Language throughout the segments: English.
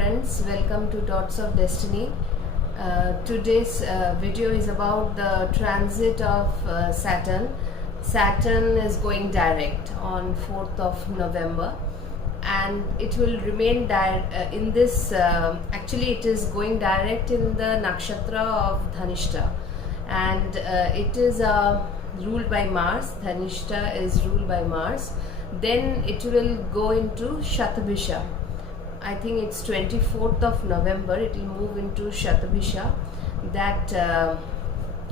friends, welcome to Dots of Destiny. Today's video is about the transit of Saturn. Saturn is going direct on 4th of November and it will remain in this, actually it is going direct in the nakshatra of Dhanishta, and it is ruled by Mars. Dhanishta is ruled by Mars. Then it will go into Shatabhisha. I think it's 24th of November it will move into Shatabhisha. That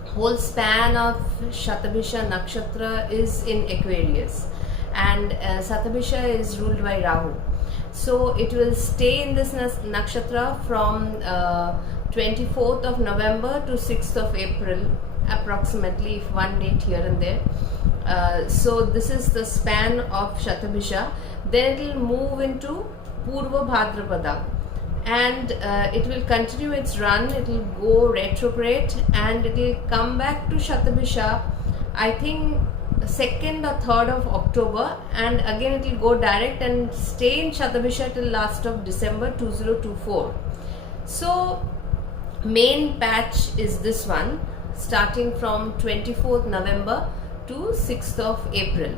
whole span of Shatabhisha nakshatra is in Aquarius, and Shatabhisha is ruled by Rahu. So it will stay in this nakshatra from 24th of November to 6th of April approximately, if one date here and there. So this is the span of Shatabhisha. Then it will move into Purva Bhadrapada, and it will continue its run. It will go retrograde and it will come back to Shatabhisha, I think 2nd or 3rd of October, and again it will go direct and stay in Shatabhisha till last of December 2024. So main patch is this one, starting from 24th November to 6th of April.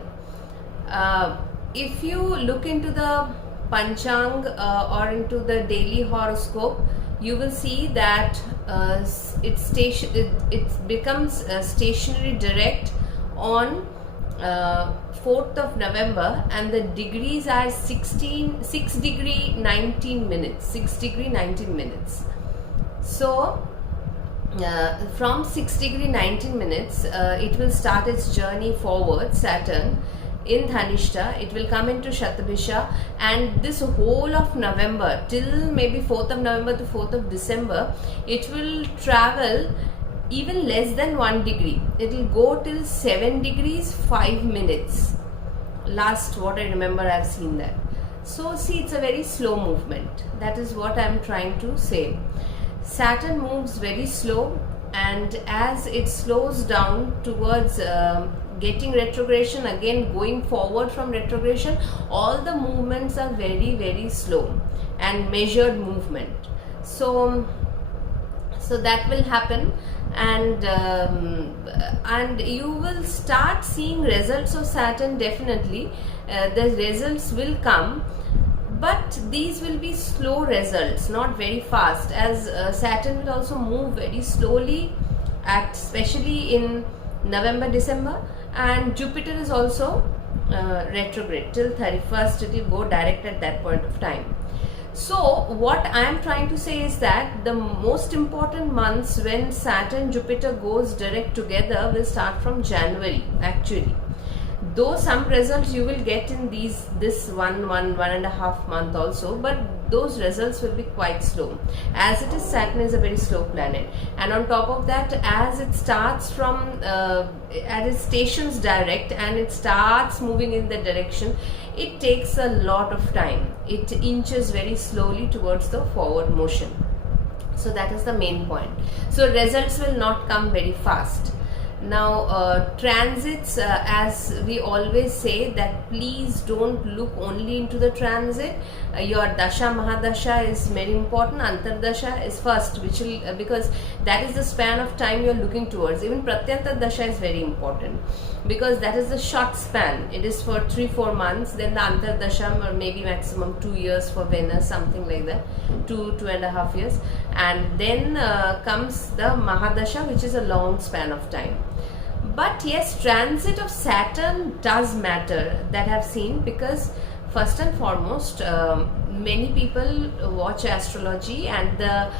If you look into the Panchang or into the daily horoscope, you will see that it becomes stationary direct on 4th of November, and the degrees are 6 degree 19 minutes, 6 degree 19 minutes. So from 6 degree 19 minutes it will start its journey forward, Saturn, in Dhanishta. It will come into Shatabhisha, and this whole of November till maybe 4th of November to 4th of December it will travel even less than 1 degree. It will go till 7 degrees 5 minutes. Last what I remember, I've seen that. So see, it's a very slow movement. That is what I'm trying to say. Saturn moves very slow, and as it slows down towards getting retrogression, again going forward from retrogression, all the movements are very slow and measured movement. So that will happen, and you will start seeing results of Saturn. Definitely the results will come, but these will be slow results, not very fast, as Saturn will also move very slowly especially in November, December, and Jupiter is also retrograde till 31st. It will go direct at that point of time. So what I am trying to say is that the most important months when Saturn Jupiter goes direct together will start from January actually. Though some results you will get in this one and a half month also, but those results will be quite slow, as it is Saturn is a very slow planet, and on top of that, as it starts from as it stations direct and it starts moving in the direction, it takes a lot of time. It inches very slowly towards the forward motion. So that is the main point. So results will not come very fast. Now transits, as we always say, that please don't look only into the transit. Your dasha mahadasha is very important. Antardasha is first, which will because that is the span of time you are looking towards. Even pratyanta dasha is very important, because that is the short span. It is for 3-4 months. Then the antardasha, or maybe maximum 2 years for Venus, something like that, 2.5 years, and then comes the mahadasha, which is a long span of time. But yes, transit of Saturn does matter, that I've seen, because first and foremost, many people watch astrology, and the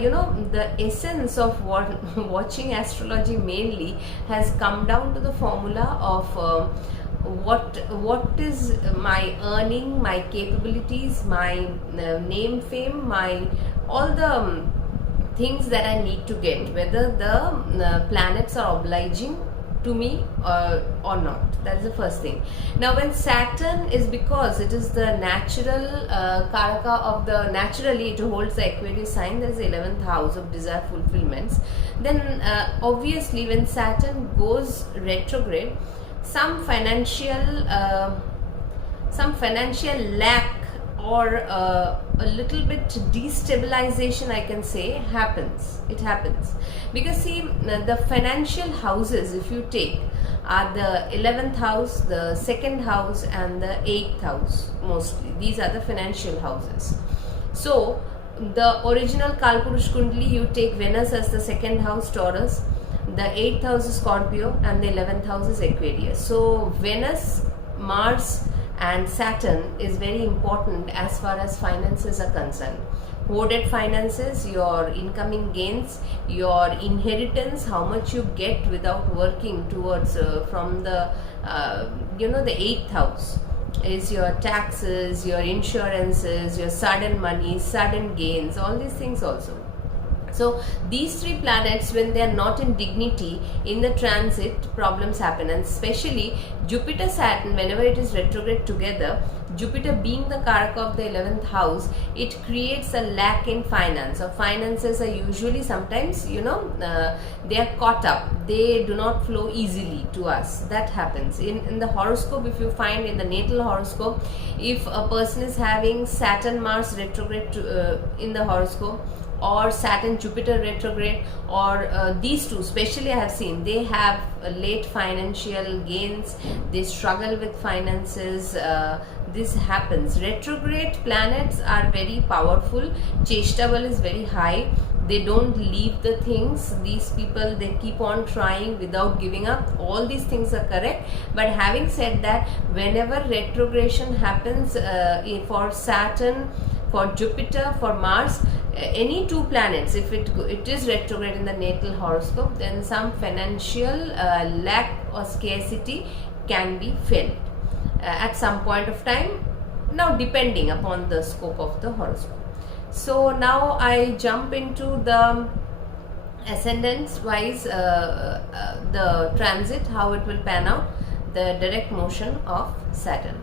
you know, the essence of watching astrology mainly has come down to the formula of what is my earning, my capabilities, my name, fame, my all the things that I need to get, whether the planets are obliging to me or not. That is the first thing. Now when Saturn is, because it is the natural karaka of the, naturally it holds the Aquarius sign, there is the 11th house of desire fulfillments, then obviously when Saturn goes retrograde, some financial lack or a little bit destabilization, I can say, happens. It happens because see, the financial houses, if you take, are the 11th house, the 2nd house, and the 8th house. Mostly these are the financial houses. So the original Kalpurush Kundali, you take Venus as the 2nd house, Taurus, the 8th house is Scorpio, and the 11th house is Aquarius. So Venus, Mars and Saturn is very important as far as finances are concerned. Hoarded finances, your incoming gains, your inheritance, how much you get without working towards from the the 8th house is your taxes, your insurances, your sudden money, sudden gains, all these things also. So these three planets, when they are not in dignity in the transit, problems happen. And especially Jupiter Saturn, whenever it is retrograde together, Jupiter being the Karaka of the 11th house, it creates a lack in finance. Or finances are usually sometimes, they are caught up. They do not flow easily to us. That happens. In the horoscope, if you find in the natal horoscope, if a person is having Saturn Mars retrograde in the horoscope, or Saturn Jupiter retrograde, or these two especially, I have seen they have late financial gains, they struggle with finances. This happens. Retrograde planets are very powerful. Cheshta bal is very high. They don't leave the things. These people, they keep on trying without giving up. All these things are correct. But having said that, whenever retrogression happens for Saturn, for Jupiter, for Mars, any two planets, if it is retrograde in the natal horoscope, then some financial lack or scarcity can be felt at some point of time, now depending upon the scope of the horoscope. So now I jump into the ascendants wise, the transit, how it will pan out, the direct motion of Saturn.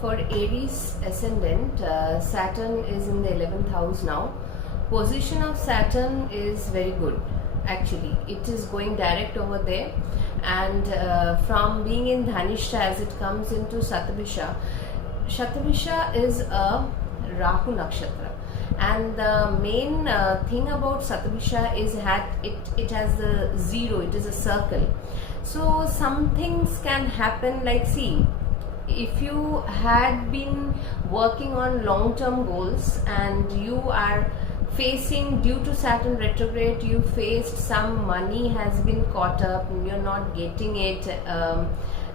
For Aries ascendant, Saturn is in the 11th house now. Position of Saturn is very good. Actually, it is going direct over there, and from being in Dhanishta, as it comes into Satabhisha, Shatabhisha is a Rahu Nakshatra, and the main thing about Satabhisha is it has the zero, it is a circle. So some things can happen, like see, if you had been working on long-term goals and you are facing, due to Saturn retrograde, you faced some money has been caught up, you're not getting it,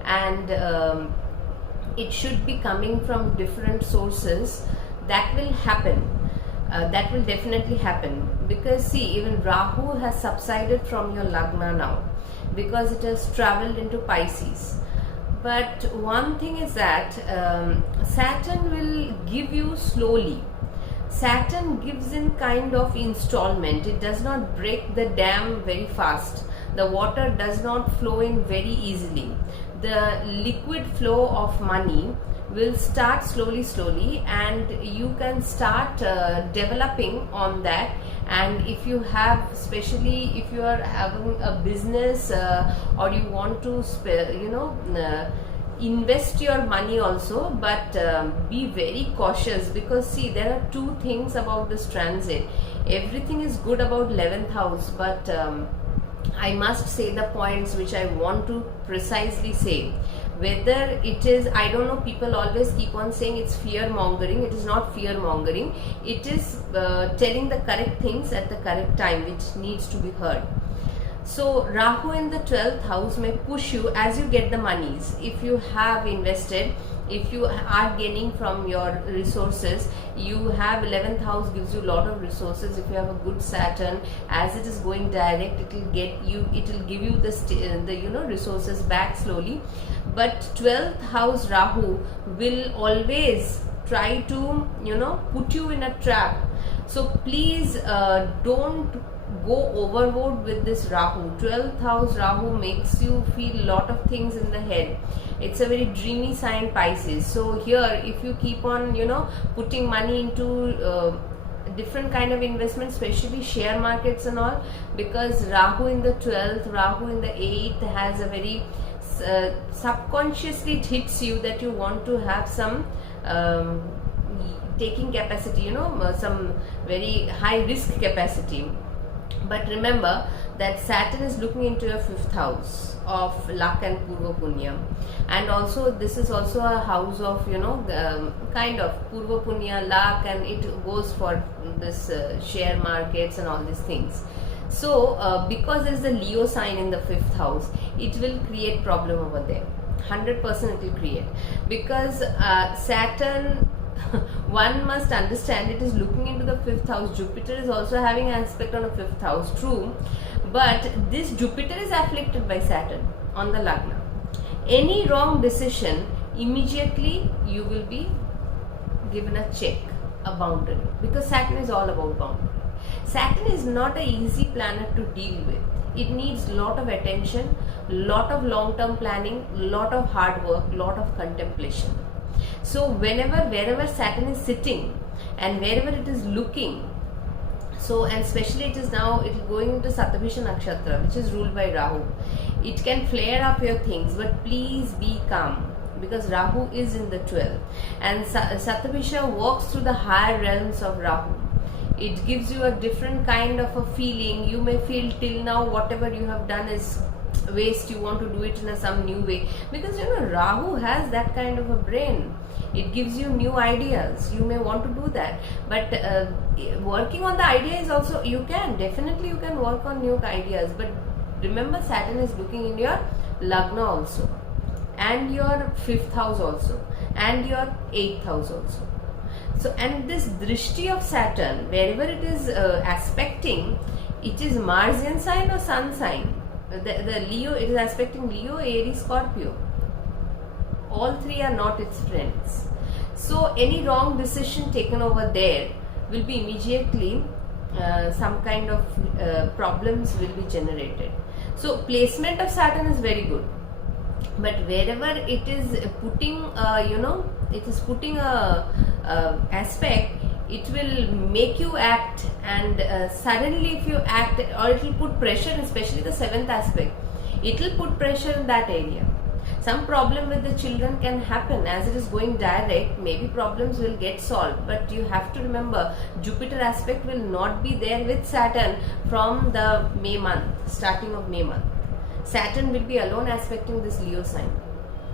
and it should be coming from different sources, that will happen. That will definitely happen, because see, even Rahu has subsided from your Lagna now because it has traveled into Pisces. But one thing is that Saturn will give you slowly. Saturn gives in kind of installment. It does not break the dam very fast. The water does not flow in very easily. The liquid flow of money will start slowly, and you can start developing on that. And if you have, especially if you are having a business or you want to invest your money also, but be very cautious, because see, there are two things about this transit. Everything is good about 11th house, but I must say the points which I want to precisely say. Whether it is, I don't know, people always keep on saying it's fear mongering. It is not fear mongering. It is telling the correct things at the correct time, which needs to be heard. So Rahu in the 12th house may push you as you get the monies. If you have invested, if you are gaining from your resources, you have 11th house gives you a lot of resources. If you have a good Saturn, as it is going direct, it will give you the resources back slowly. But 12th house Rahu will always try to put you in a trap. So please don't go overboard with this Rahu. 12th house Rahu makes you feel lot of things in the head. It's a very dreamy sign, Pisces. So here, if you keep on, putting money into different kind of investments, especially share markets and all, because Rahu in the 12th, Rahu in the 8th has a very subconsciously it hits you that you want to have some taking capacity, some very high risk capacity. But remember that Saturn is looking into your 5th house of luck and Purva Punya, and also this is also a house of kind of Purva Punya, luck, and it goes for this share markets and all these things. So because there is a Leo sign in the 5th house, it will create problem over there. 100% it will create, because Saturn one must understand it is looking into the 5th house. Jupiter is also having an aspect on the 5th house, true, but this Jupiter is afflicted by Saturn on the Lagna. Any wrong decision, immediately you will be given a check, a boundary, because Saturn is all about boundary. Saturn is not an easy planet to deal with. It needs lot of attention, lot of long-term planning, lot of hard work, lot of contemplation. So wherever Saturn is sitting and wherever it is looking, so, and especially it is going into Satabhisha Nakshatra, which is ruled by Rahu. It can flare up your things, but please be calm, because Rahu is in the 12th, and Satabhisha walks through the higher realms of Rahu. It gives you a different kind of a feeling. You may feel till now whatever you have done is waste, you want to do it in some new way, because Rahu has that kind of a brain. It gives you new ideas. You may want to do that, but working on the idea is also, you can work on new ideas, but remember Saturn is looking in your Lagna also, and your 5th house also, and your 8th house also. So, and this drishti of Saturn, wherever it is aspecting, it is Marsian sign or Sun sign. The Leo, it is aspecting Leo, Aries, Scorpio. All three are not its friends. So any wrong decision taken over there will be immediately some kind of problems will be generated. So placement of Saturn is very good, but wherever it is putting aspect, it will make you act, and suddenly if you act, or it will put pressure, especially the 7th aspect, it will put pressure in that area. Some problem with the children can happen as it is going direct. Maybe problems will get solved, but you have to remember Jupiter aspect will not be there with Saturn from the May month, starting of May month. Saturn will be alone aspecting this Leo sign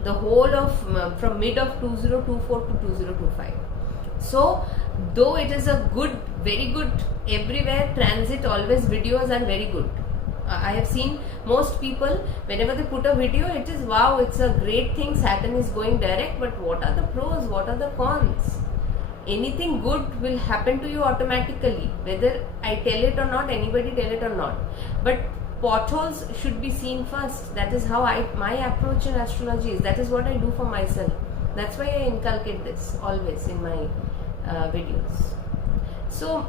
the whole of from mid of 2024 to 2025. So though it is a good, very good, everywhere transit, always videos are very good. I have seen most people, whenever they put a video, it is wow, it's a great thing, Saturn is going direct, but what are the pros, what are the cons? Anything good will happen to you automatically, whether I tell it or not, anybody tell it or not. But potholes should be seen first. That is how my approach in astrology is. That is what I do for myself. That's why I inculcate this always in my videos. So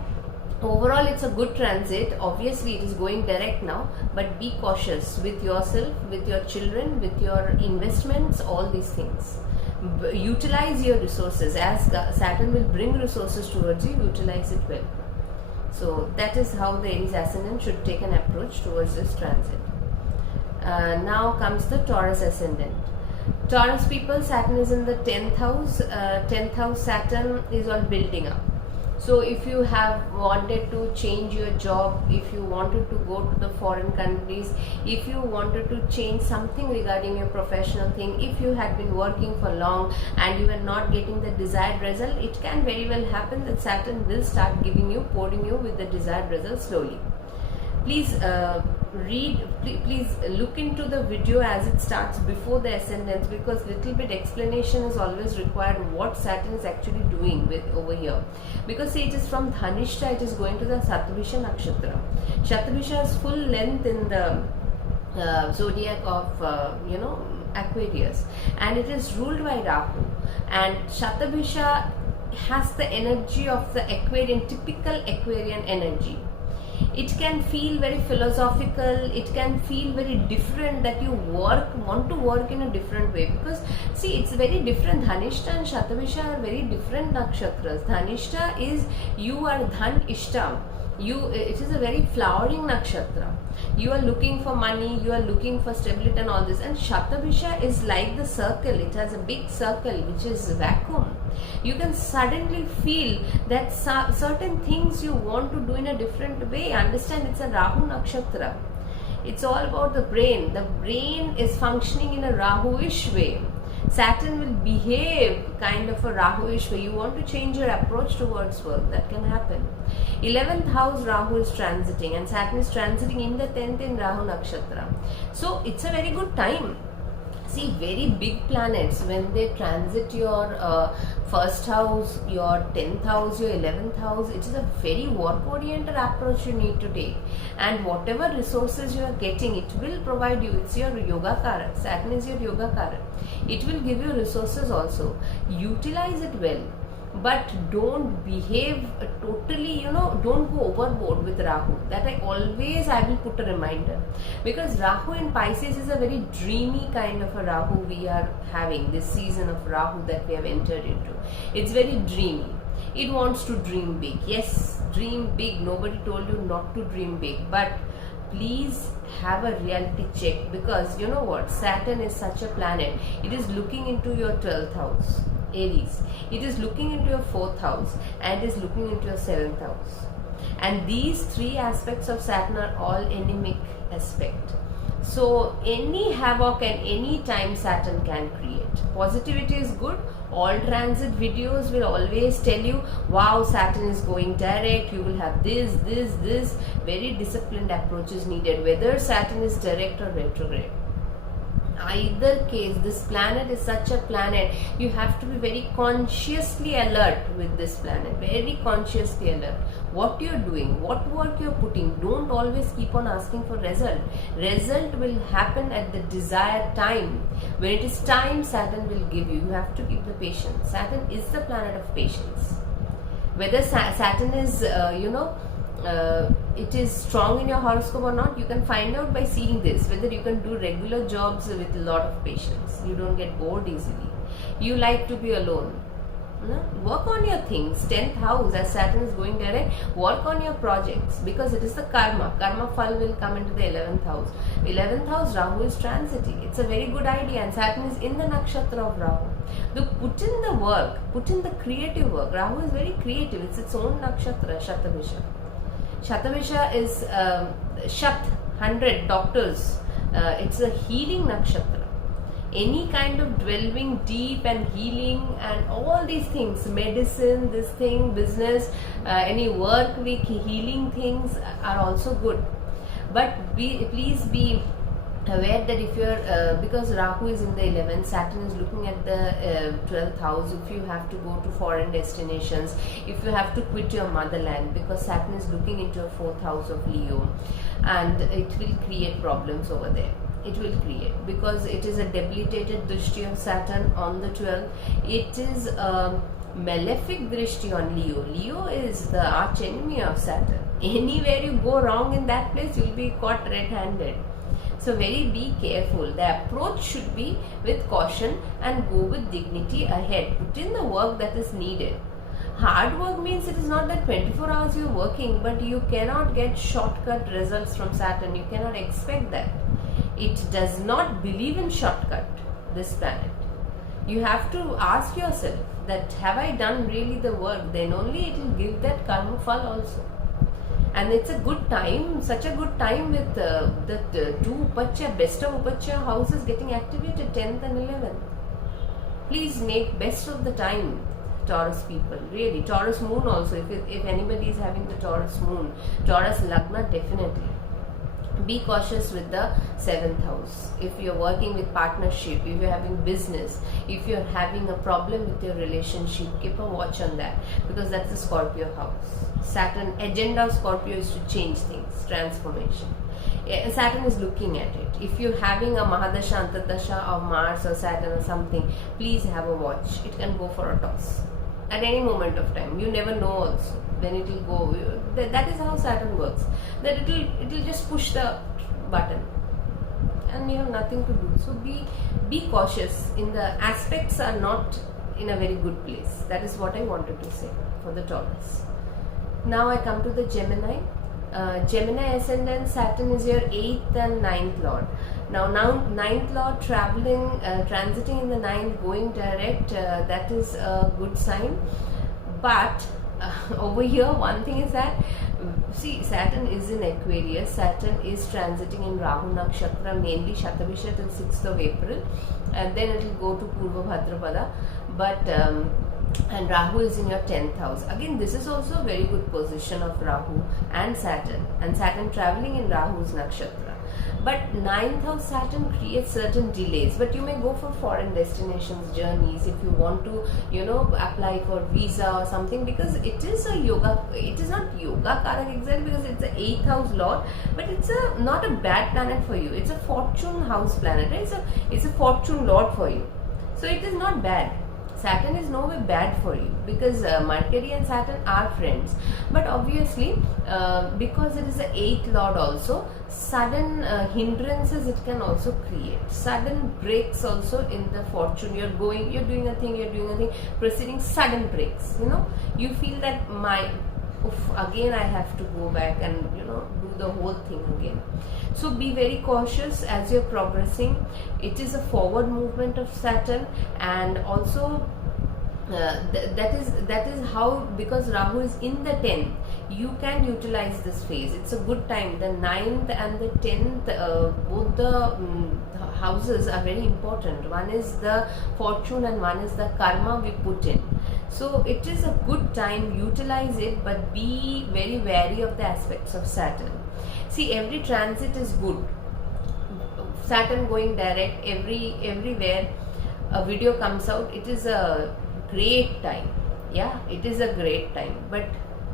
overall it's a good transit. Obviously it is going direct now, but be cautious with yourself, with your children, with your investments, all these things. Utilize your resources, as Saturn will bring resources towards you. Utilize it well. So that is how the Aries ascendant should take an approach towards this transit. Now comes the Taurus ascendant. Taurus people, Saturn is in the 10th house. 10th house Saturn is on building up. So if you have wanted to change your job, if you wanted to go to the foreign countries, if you wanted to change something regarding your professional thing, if you had been working for long and you were not getting the desired result, it can very well happen that Saturn will start giving you, pouring you with the desired result slowly. Please please look into the video as it starts before the ascendants, because little bit explanation is always required what Saturn is actually doing with over here. Because see, it is from Dhanishta, it is going to the Satabhisha Nakshatra. Satabhisha is full length in the zodiac of Aquarius, and it is ruled by Rahu, and Satabhisha has the energy of the Aquarian, typical Aquarian energy. It can feel very philosophical, it can feel very different, that you want to work in a different way, because see, it's very different. Dhanishta and Shatavisha are very different nakshatras. Dhanishta is, you are Dhan Ishta, it is a very flowering nakshatra. You are looking for money, you are looking for stability and all this. And Shatavisha is like the circle, it has a big circle which is vacuum. You can suddenly feel that certain things you want to do in a different way. Understand, it's a Rahu nakshatra. It's all about the brain. The brain is functioning in a Rahuish way. Saturn will behave kind of a Rahuish way. You want to change your approach towards work, that can happen. 11th house Rahu is transiting, and Saturn is transiting in the 10th in Rahu nakshatra. So it's a very good time. See, very big planets, when they transit your first house, your 10th house, your 11th house, it is a very work oriented approach you need to take. And whatever resources you are getting, it will provide you. It's your yoga karak. Saturn is your yoga karak. It will give you resources also. Utilize it well. But don't behave totally, don't go overboard with Rahu. That I will put a reminder. Because Rahu in Pisces is a very dreamy kind of a Rahu we are having, this season of Rahu that we have entered into. It's very dreamy. It wants to dream big. Yes, dream big. Nobody told you not to dream big. But please have a reality check, because you know what? Saturn is such a planet. It is looking into your 12th house. Aries. It is looking into your 4th house, and it is looking into your 7th house. And these three aspects of Saturn are all enemic aspect. So any havoc and any time Saturn can create. Positivity is good. All transit videos will always tell you, wow, Saturn is going direct, you will have this. Very disciplined approach is needed, whether Saturn is direct or retrograde. Either case, this planet is such a planet, you have to be very consciously alert with this planet, very consciously alert. What you're doing, what work you're putting, don't always keep on asking for result. Result will happen at the desired time. When it is time, Saturn will give you. You have to keep the patience. Saturn is the planet of patience. Whether Saturn is, it is strong in your horoscope or not, you can find out by seeing this, whether you can do regular jobs with a lot of patience. You don't get bored easily. You like to be alone. Work on your things. 10th house, as Saturn is going direct, work on your projects, because it is the karma. Karma phal will come into the 11th house. 11th house, Rahu is transiting. It's a very good idea, and Saturn is in the nakshatra of Rahu. Put in the work, put in the creative work. Rahu is very creative. It's its own nakshatra, Shatavisha. Shatavisha is Shat, 100, doctors. It's a healing nakshatra. Any kind of delving deep and healing and all these things, medicine, this thing, business, any work week, healing things are also good. But please be aware that if you're, because Rahu is in the 11th, Saturn is looking at the 12th house, if you have to go to foreign destinations, if you have to quit your motherland, because Saturn is looking into your 4th house of Leo, and it will create problems over there. It will create, because it is a debilitated drishti of Saturn on the 12th. It is a malefic drishti on Leo. Leo is the arch enemy of Saturn. Anywhere you go wrong in that place, you will be caught red-handed. So be careful. The approach should be with caution and go with dignity ahead. Put in the work that is needed. Hard work means it is not that 24 hours you are working, but you cannot get shortcut results from Saturn. You cannot expect that. It does not believe in shortcut, this planet. You have to ask yourself that, have I done really the work? Then only it will give that karma phal also. And it's a good time, such a good time with the two Upacha, best of Upacha houses getting activated, 10th and 11th. Please make best of the time, Taurus people, really. Taurus moon also, if anybody is having the Taurus moon, Taurus Lagna, definitely. Be cautious with the 7th house. If you're working with partnership, if you're having business, if you're having a problem with your relationship, keep a watch on that, because that's the Scorpio house. Saturn, agenda of Scorpio is to change things, transformation. Saturn is looking at it. If you're having a Mahadasha, Antardasha of Mars or Saturn or something, please have a watch. It can go for a toss at any moment of time. You never know also. when it will go. That is how Saturn works. That it will just push the button, and you have nothing to do. So be cautious. In the aspects are not in a very good place. That is what I wanted to say for the Taurus. Now I come to the Gemini. Gemini ascendant, Saturn is your 8th and 9th lord. Now 9th lord transiting in the 9th, going direct, that is a good sign. But over here, one thing is that, see, Saturn is in Aquarius. Saturn is transiting in Rahu Nakshatra, mainly Shatabhisha till 6th of April, and then it will go to Purva Bhadrapada. But and Rahu is in your 10th house. Again, this is also a very good position of Rahu and Saturn traveling in Rahu's nakshatra. But 9th house Saturn creates certain delays, but you may go for foreign destinations, journeys, if you want to, apply for visa or something, because it is a yoga, it is not yoga karak exactly, because it's the 8th house lord, but it's not a bad planet for you. It's a fortune house planet, right? So it's a fortune lord for you. So it is not bad. Saturn is no way bad for you, because Mercury and Saturn are friends. But obviously, because it is the 8th lord also, sudden hindrances it can also create. Sudden breaks also in the fortune. You're doing a thing, proceeding, sudden breaks. You feel that again I have to go back and do the whole thing again. So be very cautious as you're progressing. It is a forward movement of Saturn, and also that is how, because Rahu is in the 10th, you can utilize this phase. It's a good time. The 9th and the 10th, both the houses are very important. One is the fortune and one is the karma we put in. So it is a good time, utilize it, but be very wary of the aspects of Saturn. See, every transit is good. Saturn going direct, everywhere a video comes out, it is a great time. Yeah, it is a great time. But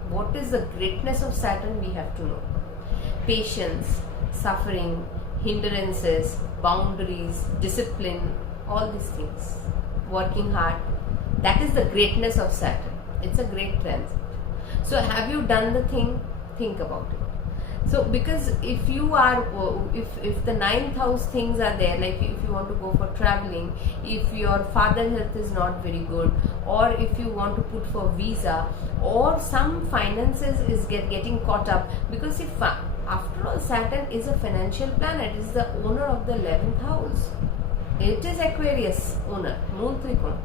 what is the greatness of Saturn, we have to know. Patience, suffering, hindrances, boundaries, discipline, all these things. Working hard. That is the greatness of Saturn. It's a great transit. So have you done the thing? Think about it. So because if you are, if the 9th house things are there, like if you want to go for traveling, if your father health is not very good, or if you want to put for visa, or some finances is getting caught up, because if after all Saturn is a financial planet, it is the owner of the 11th house. It is Aquarius owner, Moon Trikona.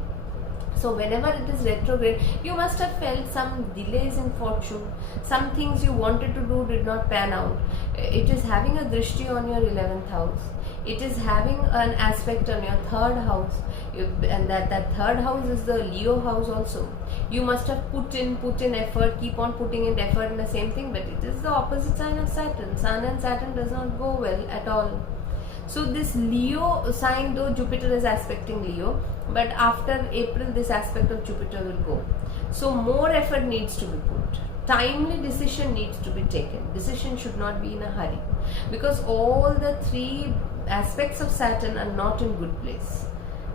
So whenever it is retrograde, you must have felt some delays in fortune. Some things you wanted to do did not pan out. It is having a drishti on your 11th house. It is having an aspect on your 3rd house. And that 3rd house is the Leo house also. You must have put in effort, keep on putting in effort in the same thing, but it is the opposite sign of Saturn. Sun and Saturn does not go well at all. So this Leo sign, though Jupiter is aspecting Leo, but after April this aspect of Jupiter will go. So more effort needs to be put. Timely decision needs to be taken. Decision should not be in a hurry, because all the 3 aspects of Saturn are not in good place.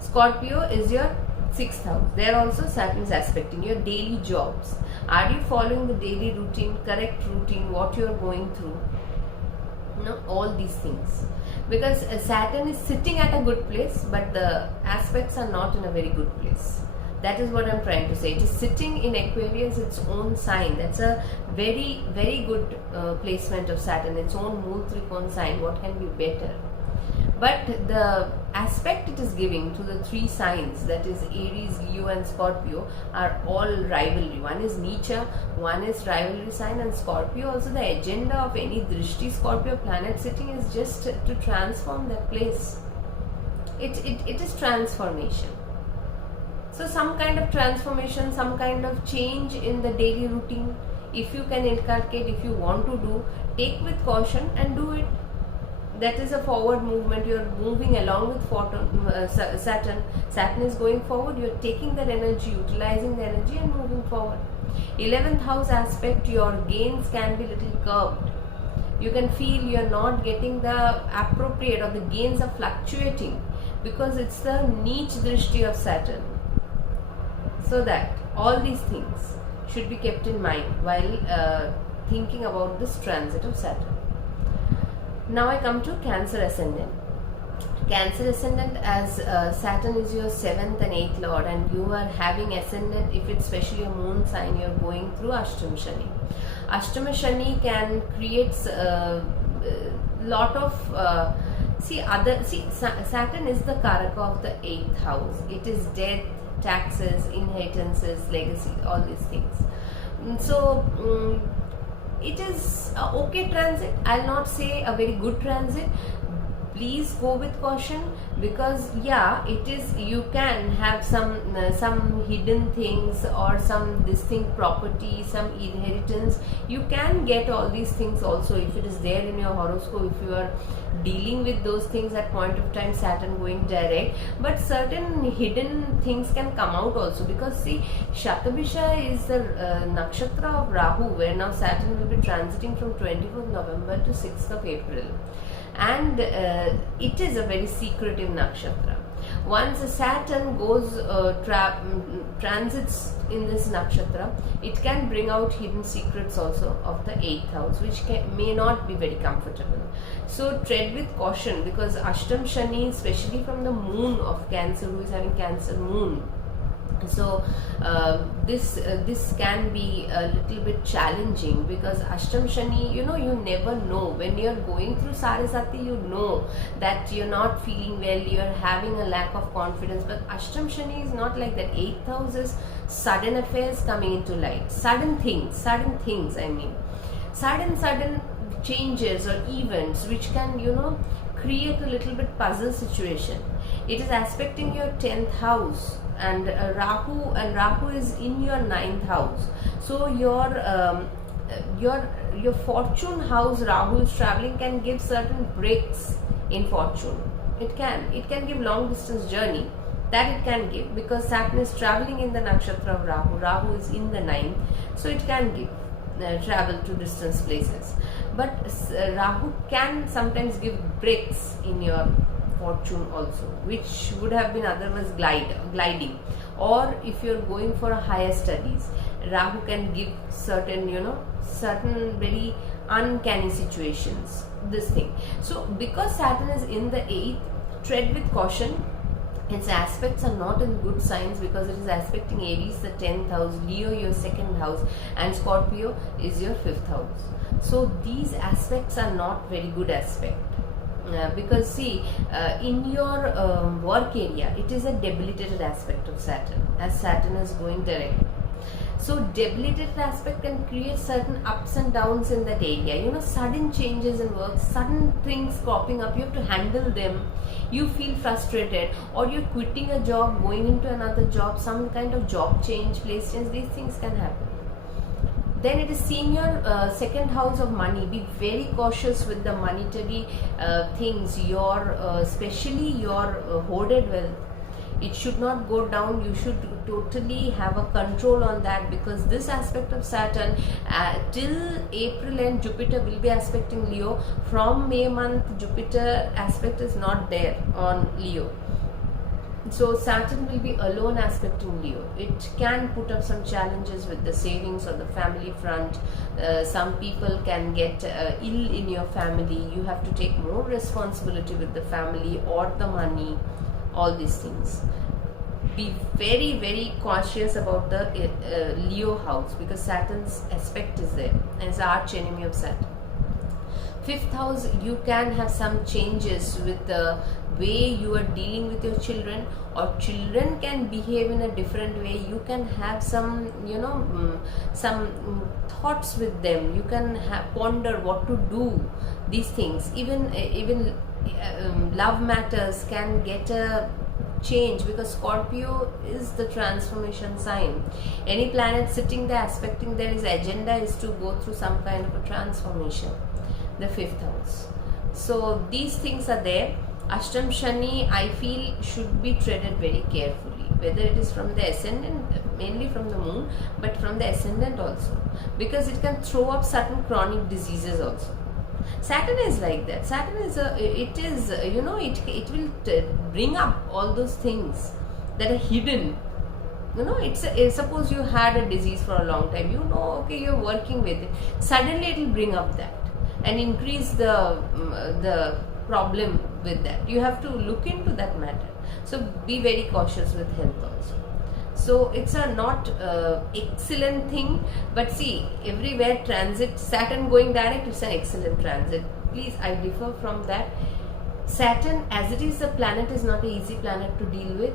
Scorpio is your 6th house. There also Saturn is aspecting your daily jobs. Are you following the daily routine, correct routine, what you are going through? All these things. Because Saturn is sitting at a good place, but the aspects are not in a very good place. That is what I am trying to say. It is sitting in Aquarius, its own sign. That's a very, very good placement of Saturn, its own Mool Trikona sign. What can be better? But the aspect it is giving to the 3 signs, that is Aries, Leo and Scorpio, are all rivalry. One is Neecha, one is rivalry sign, and Scorpio also, the agenda of any Drishti Scorpio planet sitting is just to transform that place. It is transformation. So some kind of transformation, some kind of change in the daily routine, if you can inculcate, if you want to do, take with caution and do it. That is a forward movement. You are moving along with Saturn. Saturn is going forward. You are taking that energy, utilizing the energy and moving forward. 11th house aspect, your gains can be little curved. You can feel you are not getting the appropriate, or the gains are fluctuating, because it's the Neech Drishti of Saturn. So that all these things should be kept in mind while thinking about this transit of Saturn. Now I come to Cancer ascendant. Cancer ascendant, as Saturn is your 7th and 8th lord, and you are having ascendant, if it's especially a moon sign, you're going through Ashtam Shani. Ashtama Shani can create lot of Saturn is the Karaka of the 8th house. It is death, taxes, inheritances, legacy, all these things. So it is a okay transit. I'll not say a very good transit. Please go with caution, because yeah, it is, you can have some hidden things or some distinct property, some inheritance. You can get all these things also if it is there in your horoscope, if you are dealing with those things at point of time, Saturn going direct. But certain hidden things can come out also, because see, Shatabisha is the nakshatra of Rahu, where now Saturn will be transiting from 24th November to 6th of April. And it is a very secretive nakshatra. Once a Saturn goes transits in this nakshatra, it can bring out hidden secrets also of the 8th house, which may not be very comfortable. So tread with caution, because Ashtam Shani, especially from the moon of Cancer, who is having Cancer moon, so this can be a little bit challenging, because Ashtam Shani, you never know. When you're going through Sarasati, you know that you're not feeling well, you're having a lack of confidence. But Ashtam Shani is not like that. 8th house is sudden affairs coming into light, sudden things, I mean, sudden changes or events which can, create a little bit puzzle situation. It is aspecting your 10th house, and Rahu is in your 9th house. So your fortune house, Rahu is traveling, can give certain breaks in fortune. It can give long distance journey, that it can give, because Saturn is traveling in the nakshatra of Rahu. Rahu is in the 9th, so it can give travel to distance places. But Rahu can sometimes give breaks in your fortune also, which would have been otherwise gliding. Or if you're going for a higher studies, Rahu can give certain very uncanny situations, this thing. So because Saturn is in the 8th, tread with caution. Its aspects are not in good signs, because it is aspecting Aries, the 10th house, Leo, your 2nd house, and Scorpio is your 5th house. So these aspects are not very good aspect. Because see, in your work area, it is a debilitated aspect of Saturn, as Saturn is going direct. So debilitated aspect can create certain ups and downs in that area. Sudden changes in work, sudden things cropping up, you have to handle them. You feel frustrated, or you're quitting a job, going into another job, some kind of job change, place change, these things can happen. Then it is seeing your 2nd house of money. Be very cautious with the monetary things, especially your hoarded wealth. It should not go down. You should totally have a control on that, because this aspect of Saturn till April end, Jupiter will be aspecting Leo. From May month, Jupiter aspect is not there on Leo. So Saturn will be alone aspecting Leo. It can put up some challenges with the savings or the family front. Some people can get ill in your family. You have to take more responsibility with the family or the money, all these things. Be very, very cautious about the Leo house, because Saturn's aspect is there and it's the arch enemy of Saturn. 5th house, you can have some changes with the way you are dealing with your children, or children can behave in a different way. You can have some some thoughts with them. You can ponder what to do, these things. Even love matters can get a change, because Scorpio is the transformation sign. Any planet sitting there aspecting there, his agenda is to go through some kind of a transformation, the 5th house. So these things are there. Ashtam Shani, I feel, should be treaded very carefully, whether it is from the ascendant, mainly from the moon, but from the ascendant also, because it can throw up certain chronic diseases also. Saturn is like that. Saturn is it will bring up all those things that are hidden suppose you had a disease for a long time, okay, you're working with it, suddenly it will bring up that and increase the problem with that. You have to look into that matter. So be very cautious with health also. So it's a not excellent thing, but see, everywhere transit, Saturn going direct, it's an excellent transit. Please, I differ from that. Saturn, as it is the planet, is not an easy planet to deal with.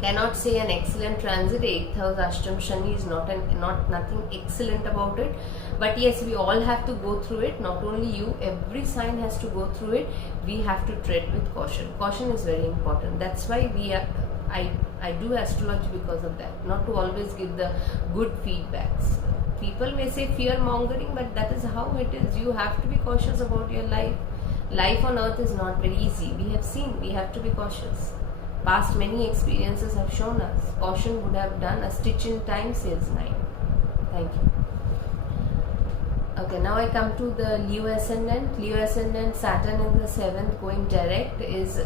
Cannot say an excellent transit. 8th house Ashtam Shani is nothing excellent about it. But yes, we all have to go through it. Not only you, every sign has to go through it. We have to tread with caution. Caution is very important. That's why I do astrology because of that. Not to always give the good feedbacks. People may say fear mongering, but that is how it is. You have to be cautious about your life. Life on earth is not very easy. We have seen, we have to be cautious. Past many experiences have shown us caution would have done a stitch in time saves 9. Thank you. Okay, now I come to the Leo ascendant. Leo ascendant, Saturn in the 7th going direct is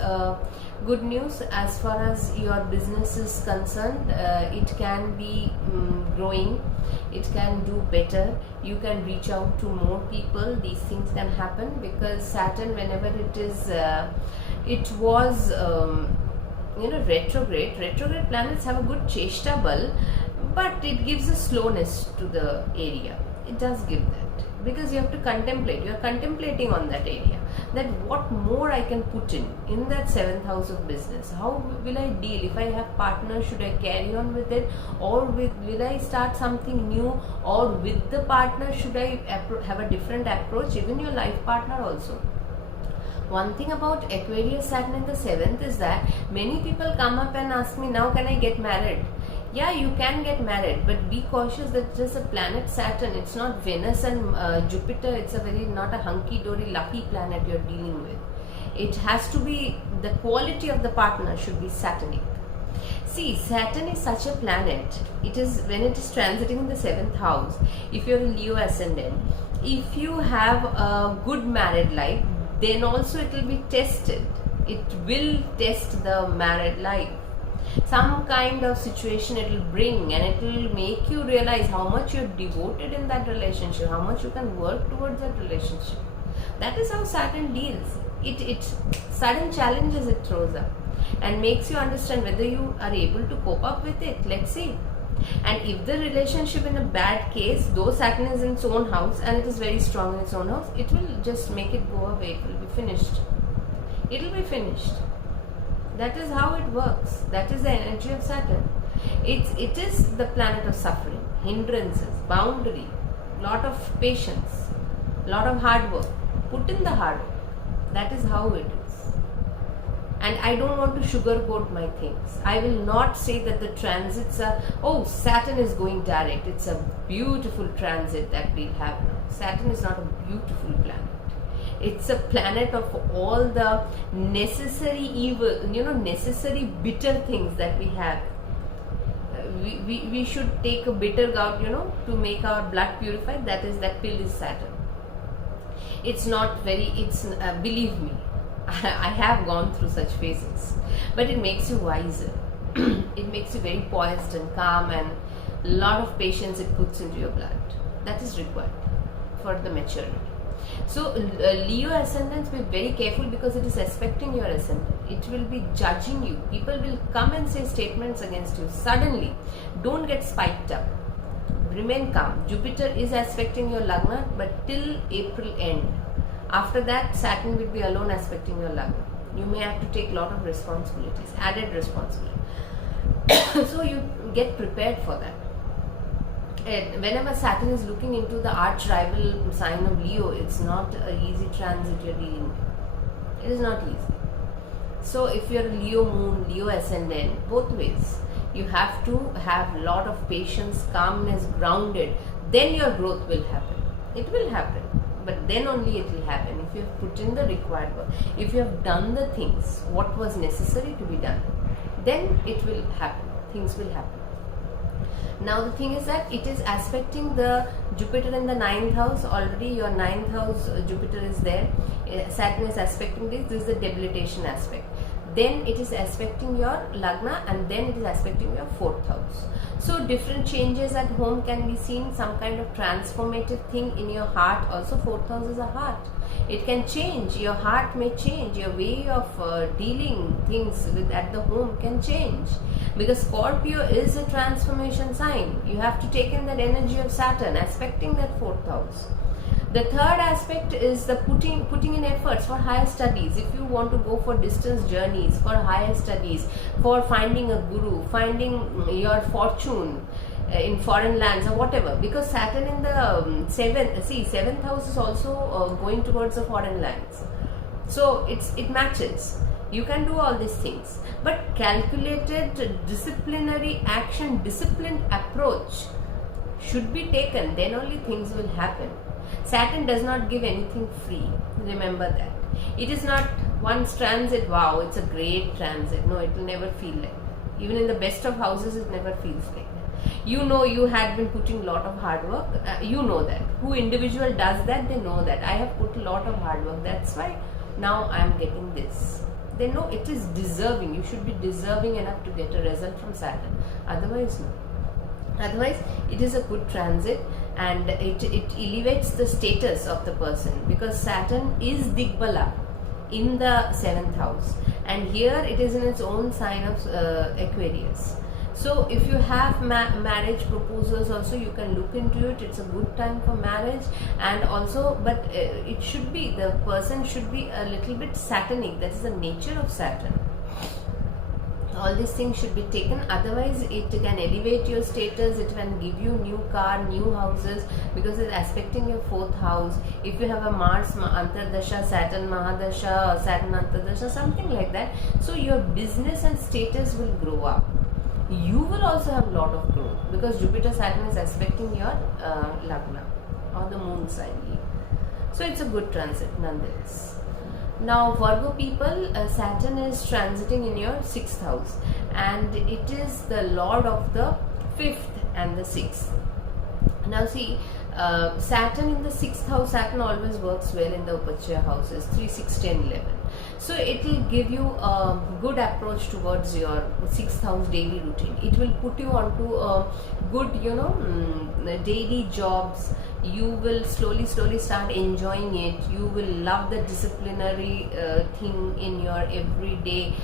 good news as far as your business is concerned. It can be growing, it can do better, you can reach out to more people. These things can happen because Saturn, whenever it is, it was retrograde planets have a good cheshta bal, but it gives a slowness to the area. It does give that because you have to contemplate. You are contemplating on that area, that what more I can put in that 7th house of business. How will I deal? If I have partners, should I carry on with it, or will I start something new, or with the partner should I have a different approach? Even your life partner also. One thing about Aquarius Saturn in the 7th is that many people come up and ask me, now can I get married? Yeah, you can get married, but be cautious that it is a planet Saturn. It's not Venus and Jupiter. It's not a hunky-dory lucky planet you're dealing with. It has to be, the quality of the partner should be Saturnic. See, Saturn is such a planet. It is, when it is transiting in the 7th house, if you're a Leo ascendant, if you have a good married life, then also it will be tested. It will test the married life. Some kind of situation it will bring, and it will make you realize how much you're devoted in that relationship, how much you can work towards that relationship. That is how Saturn deals. It sudden challenges it throws up and makes you understand whether you are able to cope up with it. Let's see. And if the relationship in a bad case, though Saturn is in its own house and it is very strong in its own house, it will just make it go away. It will be finished. It will be finished. That is how it works. That is the energy of Saturn. It is the planet of suffering, hindrances, boundary, lot of patience, lot of hard work. Put in the hard work. That is how it is. And I don't want to sugarcoat my things. I will not say that the transits are, Saturn is going direct. It's a beautiful transit that we have now. Saturn is not a beautiful planet. It's a planet of all the necessary evil, necessary bitter things that we have. We should take a bitter gourd, to make our blood purified. That pill is Saturn. It's not very, believe me, I have gone through such phases, but it makes you wiser. It makes you very poised and calm, and a lot of patience it puts into your blood. That is required for the maturity. So Leo ascendants, be very careful because it is aspecting your ascendant. It will be judging you. People will come and say statements against you suddenly. Don't get spiked up. Remain calm. Jupiter is aspecting your Lagna, but till April end. After that, Saturn will be alone aspecting your Lagna. You may have to take a lot of responsibilities, added responsibility. So you get prepared for that. And whenever Saturn is looking into the arch rival sign of Leo, it's not an easy transit you're dealing with. It is not easy. So if you're a Leo moon, Leo ascendant, both ways, you have to have a lot of patience, calmness, grounded. Then your growth will happen. It will happen. But then only it will happen if you have put in the required work. If you have done the things, what was necessary to be done, then it will happen. Things will happen. Now the thing is that it is aspecting the Jupiter in the 9th house. Already your 9th house Jupiter is there. Saturn is aspecting this. This is the debilitation aspect. then it is aspecting your Lagna, and then it is aspecting your 4th house. So different changes at home can be seen, some kind of transformative thing in your heart. Also 4th house is a heart. It can change, your heart may change, your way of dealing things with at the home can change, because Scorpio is a transformation sign. You have to take in that energy of Saturn aspecting that 4th house. The third aspect is the putting in efforts for higher studies. If you want to go for distance journeys, for higher studies, for finding a guru, finding your fortune in foreign lands or whatever, because Saturn in the seventh house is also going towards the foreign lands, so it matches. You can do all these things, but calculated disciplinary action, disciplined approach should be taken, then only things will happen. Saturn does not give anything free, remember that. It is not once transit, wow, it's a great transit. No, it will never feel like that. Even in the best of houses, it never feels like that. You know, you had been putting a lot of hard work. You know that. Who individual does that, they know that. I have put a lot of hard work. That's why now I am getting this. They know it is deserving. You should be deserving enough to get a result from Saturn. Otherwise, no. Otherwise, it is a good transit, and it elevates the status of the person, because Saturn is Digbala in the 7th house, and here it is in its own sign of Aquarius. So if you have marriage proposals also, you can look into it. It's a good time for marriage, and also, but it should be, the person should be a little bit Saturnic. That is the nature of Saturn. All these things should be taken, otherwise it can elevate your status, it can give you new car, new houses, because it's aspecting your 4th house. If you have a Mars Antardasha, Saturn Mahadasha, or Saturn Antardasha, something like that, so your business and status will grow up. You will also have a lot of growth, because Jupiter Saturn is aspecting your Lagna or the moon sign. So it's a good transit nonetheless. Now Virgo people, Saturn is transiting in your 6th house, and it is the lord of the 5th and the 6th. Now see, Saturn in the 6th house, Saturn always works well in the Upachaya houses, 3, 6, 10, 11. So it will give you a good approach towards your 6th house daily routine. It will put you onto a good, daily jobs. You will slowly start enjoying it. You will love the disciplinary thing in your everyday,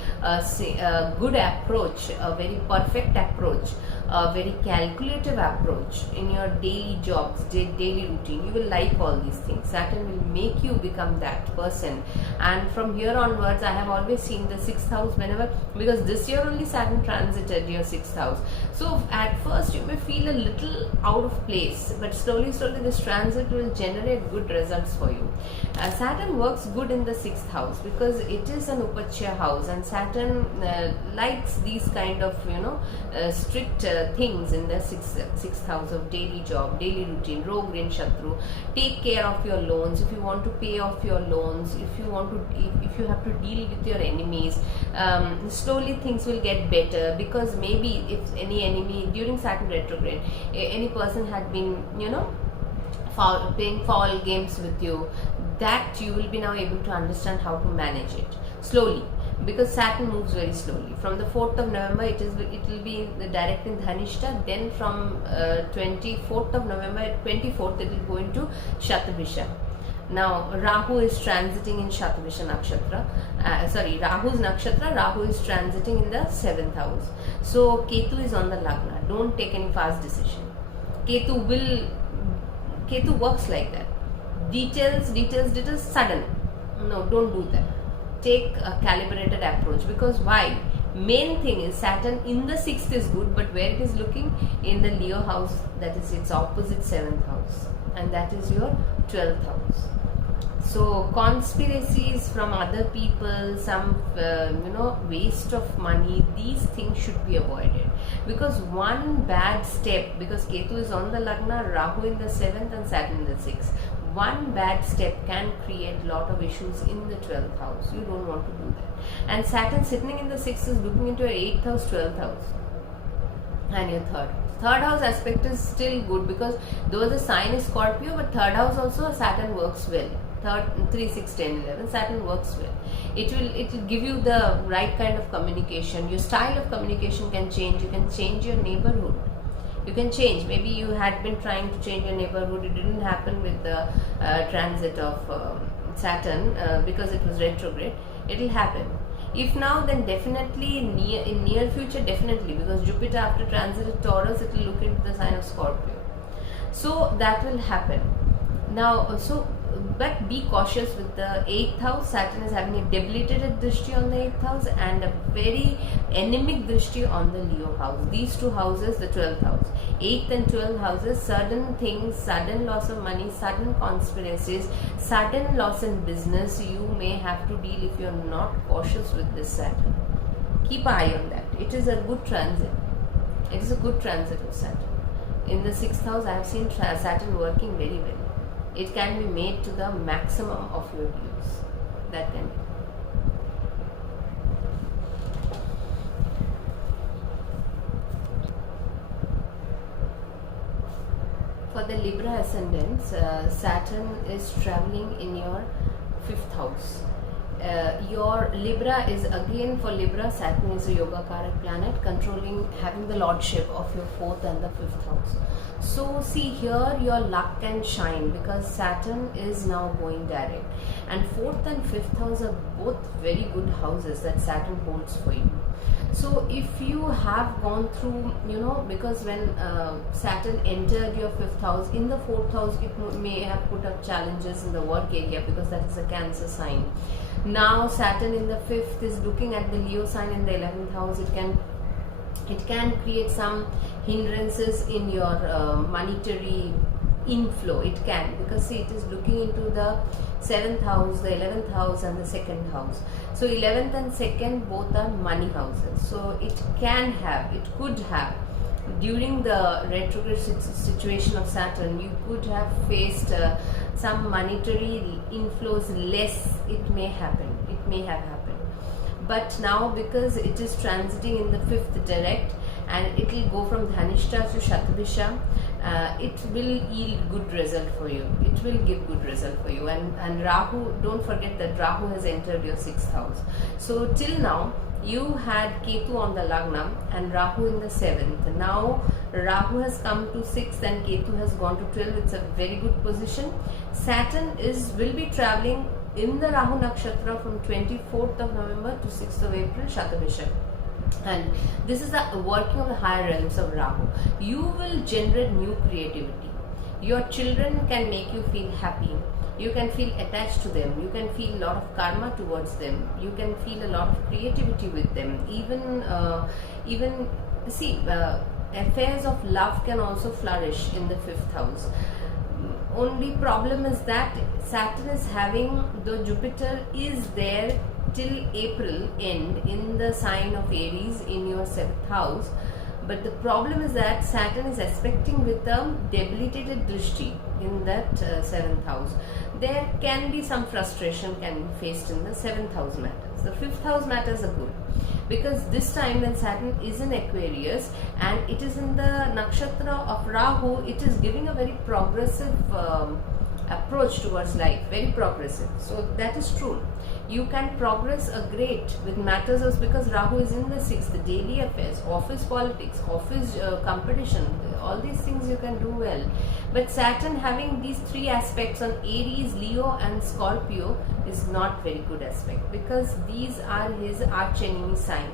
good approach, a very perfect approach, a very calculative approach in your daily jobs, daily routine. You will like all these things. Saturn will make you become that person, and from here onwards, I have always seen the 6th house whenever, because this year only Saturn transited your 6th house. So at first you may feel a little out of place, but slowly this transit will generate good results for you. Saturn works good in the 6th house because it is an Upachaya house, and Saturn likes these kind of strict things in the 6th house of daily job, daily routine, Rog Rin Shatru. Take care of your loans. If you want to pay off your loans, if you have to deal with your enemies, slowly things will get better, because maybe if any enemy during Saturn retrograde, any person had been playing foul games with you, that you will be now able to understand how to manage it slowly, because Saturn moves very slowly. From the 4th of November, it will be direct in Dhanishta. Then from 24th of November, 24th, it will go into Shatabhisha. Now Rahu is transiting in Shatabhisha Nakshatra. Rahu's Nakshatra, Rahu is transiting in the 7th house. So Ketu is on the Lagna. Don't take any fast decision. Ketu works like that. Details, sudden. No, don't do that. Take a calibrated approach, because why? Main thing is Saturn in the 6th is good, but where it is looking in the Leo house, that is its opposite 7th house, and that is your 12th house. So conspiracies from other people, some waste of money, these things should be avoided, because one bad step, because Ketu is on the Lagna, Rahu in the 7th and Saturn in the 6th, one bad step can create a lot of issues in the 12th house. You don't want to do that. And Saturn sitting in the 6th is looking into your 8th house, 12th house, and your 3rd house. 3rd house aspect is still good, because though the sign is Scorpio, but 3rd house also Saturn works well. third 3 6 10 11 Saturn works well. It will give you the right kind of communication. Your style of communication can change. You can change your neighborhood. You can change. Maybe you had been trying to change your neighborhood. It didn't happen with the transit of Saturn because it was retrograde. It will happen. If now, then definitely in near future, definitely, because Jupiter after transit Taurus, it will look into the sign of Scorpio. So that will happen. Now, but be cautious with the 8th house. Saturn is having a debilitated drishti on the 8th house and a very anemic drishti on the Leo house. These two houses, the 12th house, 8th and 12th houses, sudden things, sudden loss of money, sudden conspiracies, sudden loss in business you may have to deal if you're not cautious with this Saturn. Keep an eye on that. It is a good transit. It is a good transit of Saturn. In the 6th house, I have seen Saturn working very well. It can be made to the maximum of your use. That can be. For the Libra ascendants, Saturn is traveling in your 5th house. Your Libra is again, for Libra, Saturn is a yoga karak planet, controlling, having the lordship of your 4th and the 5th house. So see here, your luck can shine because Saturn is now going direct, and 4th and 5th house are both very good houses that Saturn holds for you. So if you have gone through, because when Saturn entered your 5th house, in the 4th house it may have put up challenges in the work area because that is a Cancer sign. Now Saturn in the 5th is looking at the Leo sign in the 11th house. It can create some hindrances in your monetary inflow. It can, because see, it is looking into the 7th house, the 11th house and the 2nd house. So 11th and 2nd both are money houses. So it could have during the retrograde situation of Saturn, you could have faced some monetary inflows less. It may have happened. But now, because it is transiting in the 5th direct and it will go from Dhanishta to Shatabhisha, it will yield good result for you. It will give good result for you. And Rahu, don't forget that Rahu has entered your 6th house. So till now, you had Ketu on the Lagna and Rahu in the 7th. Now Rahu has come to 6th and Ketu has gone to 12. It's a very good position. Saturn will be traveling in the Rahu Nakshatra from 24th of November to 6th of April, Shatabhisha. And this is the working of the higher realms of Rahu. You will generate new creativity. Your children can make you feel happy. You can feel attached to them. You can feel a lot of karma towards them. You can feel a lot of creativity with them. Affairs of love can also flourish in the 5th house. Only problem is that Saturn is having, though Jupiter is there till April end in the sign of Aries in your 7th house, but the problem is that Saturn is aspecting with a debilitated drishti in that 7th house. There can be some frustration can be faced in the 7th house matters. The 5th house matters are good, because this time when Saturn is in Aquarius and it is in the nakshatra of Rahu, it is giving a very progressive approach towards life, very progressive. So that is true. You can progress a great with matters of, because Rahu is in the 6th, daily affairs, office politics, office competition, all these things you can do well. But Saturn having these 3 aspects on Aries, Leo and Scorpio is not very good aspect, because these are his arch enemy sign.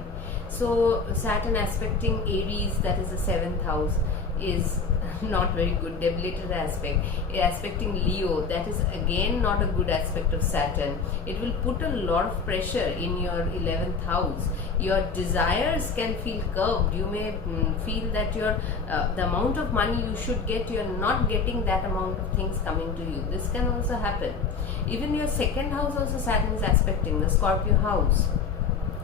So Saturn aspecting Aries, that is the 7th house, is not very good, debilitated aspect. Aspecting Leo, that is again not a good aspect of Saturn. It will put a lot of pressure in your 11th house. Your desires can feel curbed. You may feel that the amount of money you should get, you are not getting that amount of things coming to you. This can also happen. Even your 2nd house also Saturn is aspecting, the Scorpio house.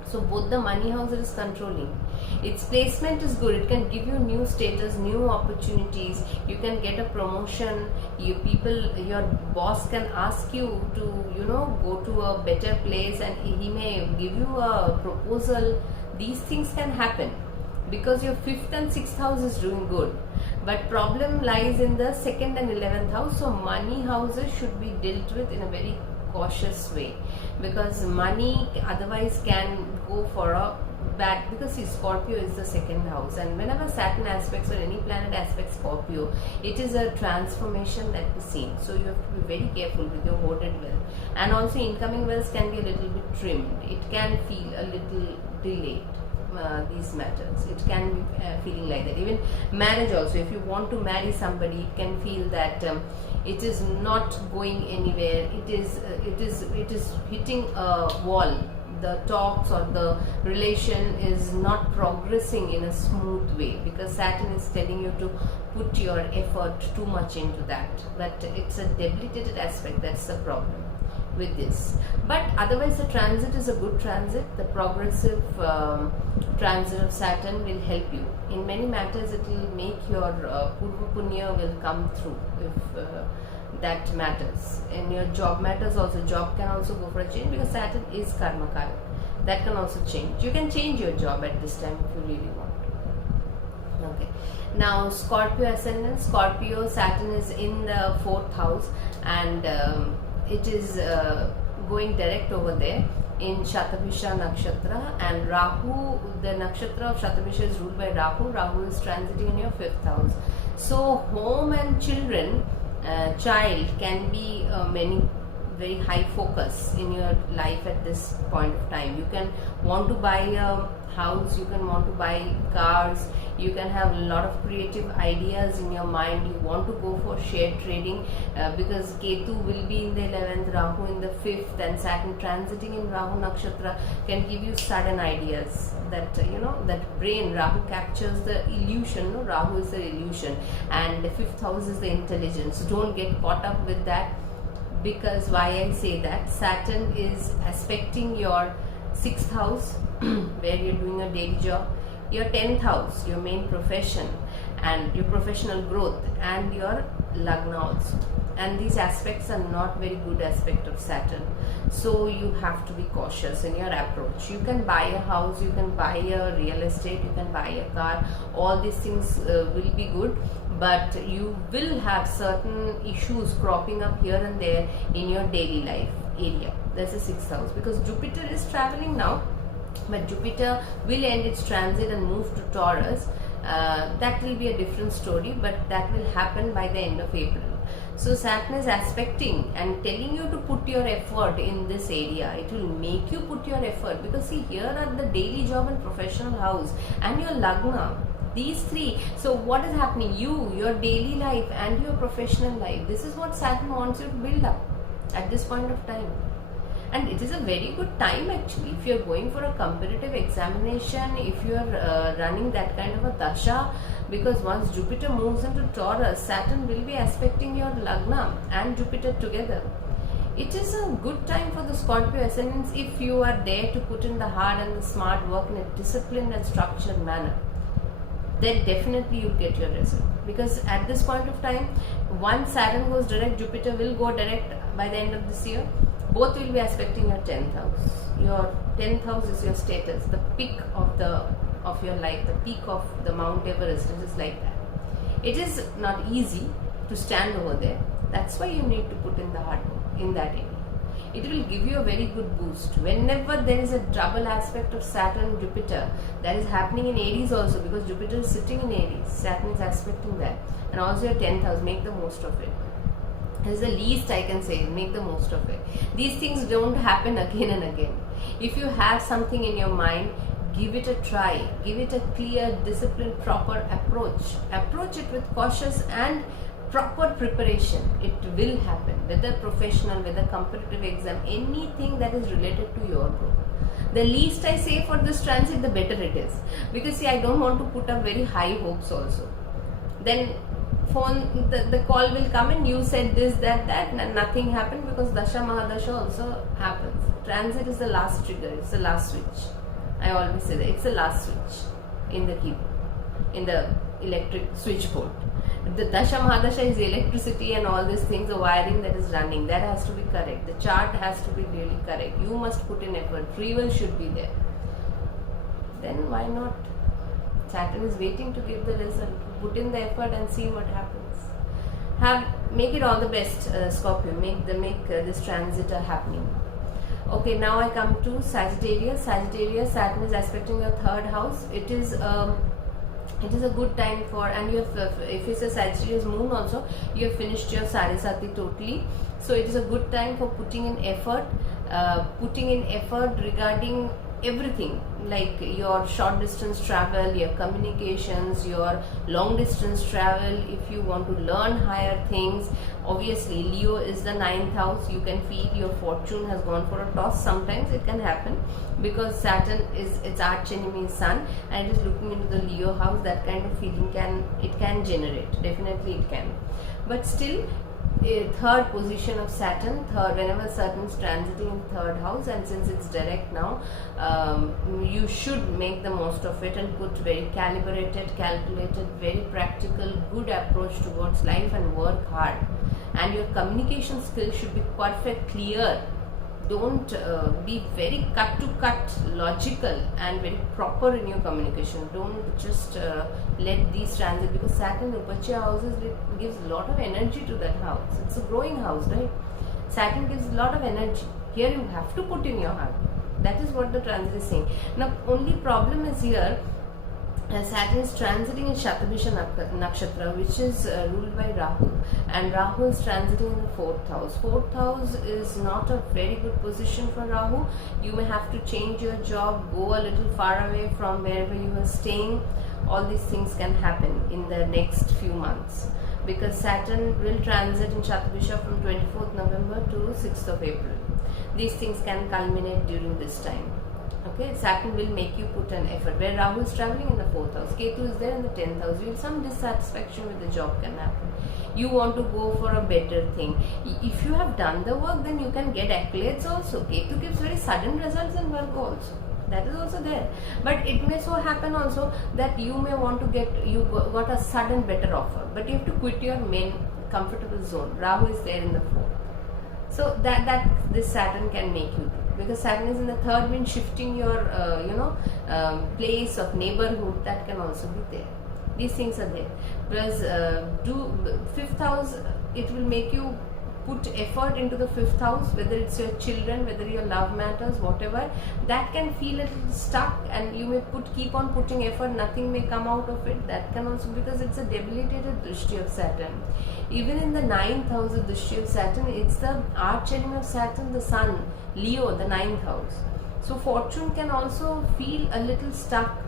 So both the money house is controlling. Its placement is good. It can give you new status, new opportunities. You can get a promotion. Your boss can ask you to, go to a better place, and he may give you a proposal. These things can happen because your 5th and 6th house is doing good, but problem lies in the 2nd and 11th house. So money houses should be dealt with in a very cautious way, because money otherwise can go for a bad, because see, Scorpio is the 2nd house, and whenever Saturn aspects or any planet aspects Scorpio, it is a transformation that is seen. So you have to be very careful with your hoarded wealth, and also incoming wealth can be a little bit trimmed. It can feel a little delayed. These matters, it can be feeling like that. Even marriage also, if you want to marry somebody, it can feel that it is not going anywhere. It is hitting a wall. The talks or the relation is not progressing in a smooth way, because Saturn is telling you to put your effort too much into that. But it's a debilitated aspect. That's the problem with this. But otherwise, the transit is a good transit. The progressive transit of Saturn will help you in many matters. It will make your Purva Punya will come through if that matters. In your job matters also, job can also go for a change, because Saturn is karma kara. That can also change. You can change your job at this time if you really want. Okay. Now Scorpio ascendant, Scorpio, Saturn is in the 4th house, and it is going direct over there in Shatabhisha Nakshatra, and Rahu, the nakshatra of Shatabhisha is ruled by Rahu. Rahu is transiting in your 5th house. So home and children, child can be very high focus in your life at this point of time. You can want to buy a house, you can want to buy cars, you can have a lot of creative ideas in your mind. You want to go for share trading, because Ketu will be in the 11th, Rahu in the 5th, and Saturn transiting in Rahu Nakshatra can give you sudden ideas. That that brain, Rahu captures the illusion. No, Rahu is the illusion, and the 5th house is the intelligence. Don't get caught up with that, because why I say that, Saturn is aspecting your 6th house where you're doing a daily job, your 10th house, your main profession and your professional growth, and your Lagna also. And these aspects are not very good aspect of Saturn. So you have to be cautious in your approach. You can buy a house, you can buy a real estate, you can buy a car. All these things will be good, but you will have certain issues cropping up here and there in your daily life area. That's the 6th house, because Jupiter is traveling now, but Jupiter will end its transit and move to Taurus. That will be a different story, but that will happen by the end of April. So Saturn is aspecting and telling you to put your effort in this area. It will make you put your effort, because see, here are the daily job and professional house and your Lagna. These three. So what is happening? Your daily life and your professional life. This is what Saturn wants you to build up at this point of time. And it is a very good time actually, if you are going for a competitive examination, if you are running that kind of a dasha, because once Jupiter moves into Taurus, Saturn will be aspecting your Lagna and Jupiter together. It is a good time for the Scorpio ascendants if you are there to put in the hard and the smart work in a disciplined and structured manner. Then definitely you'll get your result, because at this point of time, once Saturn goes direct, Jupiter will go direct by the end of this year. Both will be aspecting your 10th house. Your 10th house is your status, the peak of your life, the peak of the Mount Everest. It is like that. It is not easy to stand over there. That's why you need to put in the hard work in that area. It will give you a very good boost. Whenever there is a double aspect of Saturn Jupiter, that is happening in Aries also, because Jupiter is sitting in Aries, Saturn is aspecting that, and also your 10th house. Make the most of it. This is the least I can say. Make the most of it. These things don't happen again and again. If you have something in your mind, give it a try. Give it a clear, disciplined, proper approach. Approach it with cautious and proper preparation. It will happen, whether professional, whether competitive exam, anything that is related to your growth. The least I say for this transit, the better it is. Because see, I don't want to put up very high hopes also. Then the call will come and you said this, that, and nothing happened, because Dasha Mahadasha also happens. Transit is the last trigger, it's the last switch. I always say that, it's the last switch in the keyboard, in the electric switchboard. The Dasha Mahadasha is the electricity and all these things, the wiring that is running, that has to be correct. The chart has to be really correct. You must put in effort. Free will should be there. Then why not Saturn is waiting to give the result. Put in the effort and see what happens. Make it all the best, Scorpio. Make this transit happening. Okay, now I come to Sagittarius. Sagittarius, Saturn is aspecting your third house. It is a good time for, and you have, if it's a Sagittarius moon also, you have finished your Sarisati totally. So it is a good time for putting in effort regarding everything, like your short distance travel, your communications, your long distance travel. If you want to learn higher things, obviously Leo is the 9th house. You can feel your fortune has gone for a toss. Sometimes it can happen because Saturn is its arch enemy Sun, and it is looking into the Leo house. That kind of feeling can generate, definitely it can. But still, third position of Saturn, whenever Saturn is transiting in third house, and since it's direct now, you should make the most of it and put very calibrated, calculated, very practical, good approach towards life and work hard. And your communication skills should be perfect, clear. Don't be very cut to cut, logical and very proper in your communication. Don't just let these transit, because Saturn in Upacha houses, it gives a lot of energy to that house. It's a growing house, right? Saturn gives a lot of energy. Here you have to put in your heart. That is what the transit is saying. Now, only problem is here, Saturn is transiting in Shatabhisha Nakshatra, which is ruled by Rahu, and Rahu is transiting in the 4th house. 4th house is not a very good position for Rahu. You may have to change your job, go a little far away from wherever you are staying. All these things can happen in the next few months, because Saturn will transit in Shatabhisha from 24th November to 6th of April. These things can culminate during this time. Okay, Saturn will make you put an effort. Where Rahu is traveling in the 4th house, Ketu is there in the 10th house. You have some dissatisfaction with the job can happen. You want to go for a better thing. If you have done the work, then you can get accolades also. Ketu gives very sudden results in work also. That is also there. But it may so happen also that you may want to got a sudden better offer. But you have to quit your main comfortable zone. Rahu is there in the 4th. So that this Saturn can make you do. Because Saturn is in the 3rd, means shifting your place of neighborhood. That can also be there. These things are there. Whereas 5th house, it will make you put effort into the 5th house, whether it's your children, whether your love matters, whatever. That can feel a little stuck, and you may keep on putting effort, nothing may come out of it. That can also, because it's a debilitated drishti of Saturn. Even in the 9th house of drishti of Saturn, it's the arch enemy of Saturn, the Sun, Leo, the 9th house. So fortune can also feel a little stuck.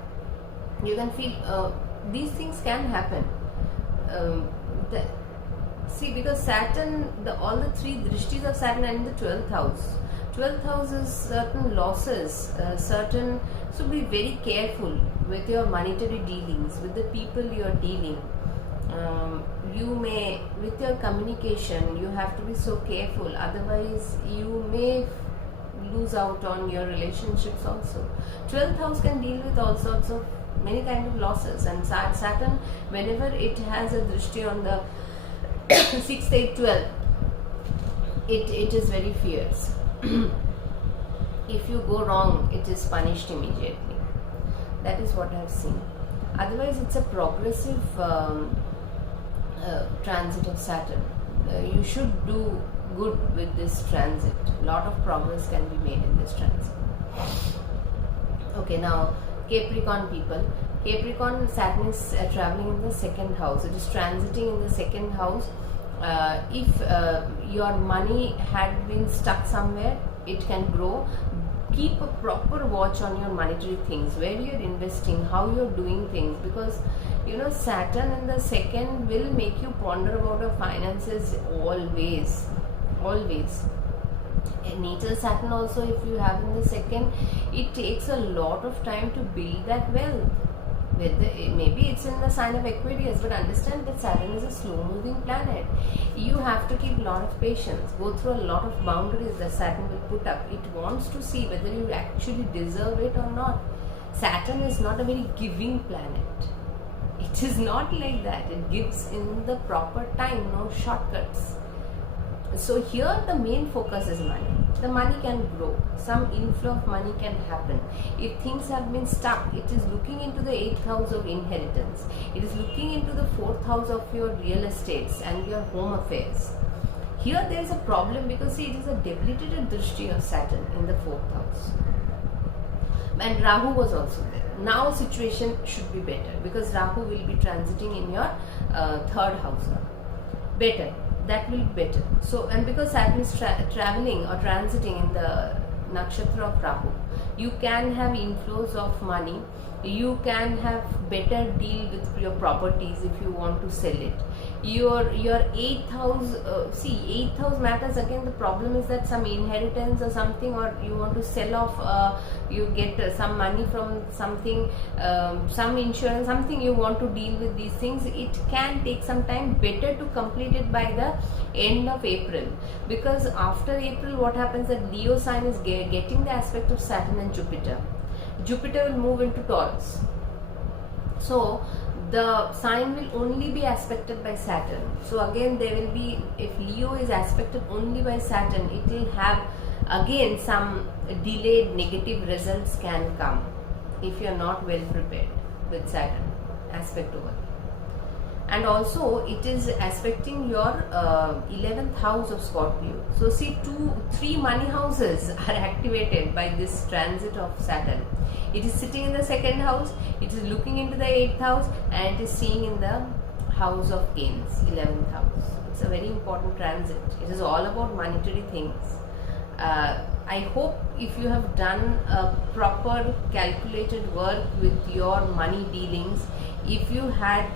You can feel these things can happen. See, because Saturn, all the 3 drishtis of Saturn are in the 12th house. 12th house is certain losses, so be very careful with your monetary dealings, with the people you are dealing. With your communication, you have to be so careful, otherwise you may lose out on your relationships also. 12th house can deal with all sorts of many kind of losses, and Saturn, whenever it has a drishti on the 6th, 8th, 12th, it is very fierce. If you go wrong, it is punished immediately. That is what I have seen. Otherwise, it's a progressive transit of Saturn. You should do good with this transit. A lot of progress can be made in this transit. Okay, now Capricorn people. Capricorn, Saturn is traveling in the 2nd house. It is transiting in the 2nd house. If your money had been stuck somewhere, it can grow. Keep a proper watch on your monetary things, where you are investing, how you are doing things, because Saturn in the 2nd will make you ponder about your finances always. Natal Saturn also, if you have in the 2nd, it takes a lot of time to build that wealth. Maybe it's in the sign of Aquarius, but understand that Saturn is a slow moving planet. You have to keep a lot of patience, go through a lot of boundaries that Saturn will put up. It wants to see whether you actually deserve it or not. Saturn is not a very giving planet. It is not like that. It gives in the proper time, no shortcuts. So here the main focus is money. the money can grow, some inflow of money can happen. If things have been stuck, it is looking into the 8th house of inheritance, it is looking into the 4th house of your real estates and your home affairs. Here there is a problem because see, it is a debilitated drishti of Saturn in the 4th house, and Rahu was also there. Now situation should be better because Rahu will be transiting in your 3rd house now. Better, that will be better. So, and because Saturn is traveling or transiting in the nakshatra of Rahu, you can have inflows of money, you can have better deal with your properties if you want to sell it. Your 8th house, see 8th house matters again. The problem is that some inheritance or something, or you want to sell off, you get some money from something, some insurance, something you want to deal with these things. It can take some time. Better to complete it by the end of April, because after April what happens, that Leo sign is getting the aspect of Saturn and Jupiter. Jupiter will move into Taurus, so the sign will only be aspected by Saturn. So again there will be, if Leo is aspected only by Saturn, it will have again some delayed negative results can come if you are not well prepared with Saturn aspect over. And also it is aspecting your 11th house of Scorpio. So see, 3 money houses are activated by this transit of Saturn. It is sitting in the 2nd house, it is looking into the 8th house, and it is seeing in the house of gains, 11th house. It's a very important transit. It is all about monetary things. I hope if you have done a proper calculated work with your money dealings, if you had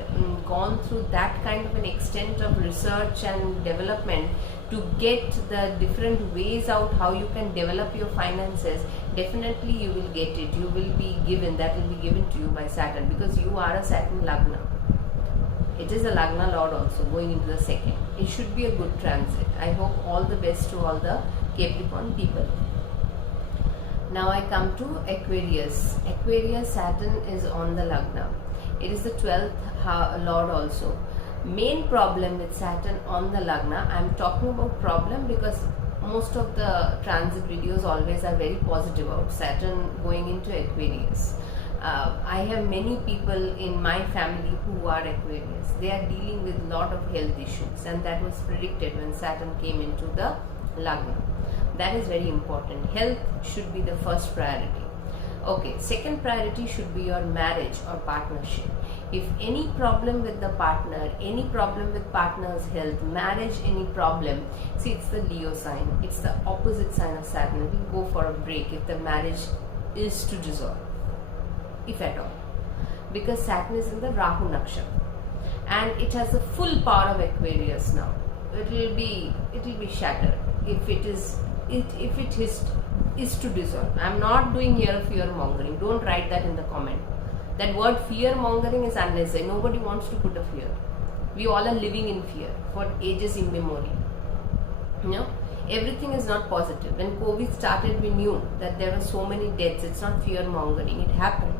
gone through that kind of an extent of research and development to get the different ways out how you can develop your finances, definitely you will get it. You will be given, that will be given to you by Saturn, because you are a Saturn Lagna. It is a Lagna Lord also going into the 2nd. It should be a good transit. I hope all the best to all the Capricorn people. Now I come to Aquarius. Aquarius, Saturn is on the Lagna. It is the 12th Lord also. Main problem with Saturn on the Lagna, I am talking about problem because most of the transit videos always are very positive about Saturn going into Aquarius. I have many people in my family who are Aquarius. They are dealing with lot of health issues, and that was predicted when Saturn came into the Lagna. That is very important. Health should be the first priority. Okay, second priority should be your marriage or partnership. If any problem with the partner, any problem with partner's health, marriage, any problem, see, it's the Leo sign, it's the opposite sign of Saturn. It will go for a break if the marriage is to dissolve, if at all, because Saturn is in the Rahu nakshatra and it has the full power of Aquarius now. It will be shattered if it is to dissolve. I am not doing here fear mongering. Don't write that in the comment. That word fear mongering is unnecessary. Nobody wants to put a fear. We all are living in fear for ages immemorial. You know, everything is not positive. When COVID started, we knew that there were so many deaths. It's not fear mongering. It happened.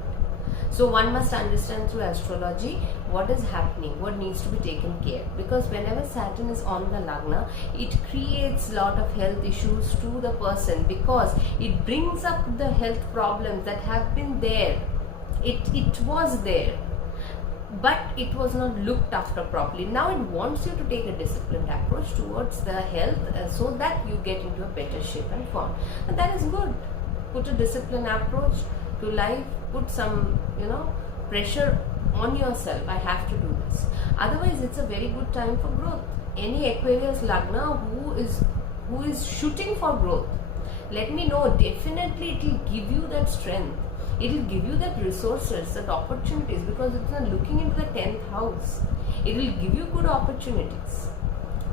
So one must understand through astrology what is happening, what needs to be taken care. Because whenever Saturn is on the Lagna, it creates lot of health issues to the person, because it brings up the health problems that have been there. It was there, but it was not looked after properly. Now it wants you to take a disciplined approach towards the health so that you get into a better shape and form. And that is good. Put a disciplined approach to life, put some, pressure on yourself. I have to do this. Otherwise, it's a very good time for growth. Any Aquarius Lagna who is shooting for growth, let me know. Definitely it will give you that strength. It will give you that resources, that opportunities, because it's looking into the 10th house. It will give you good opportunities.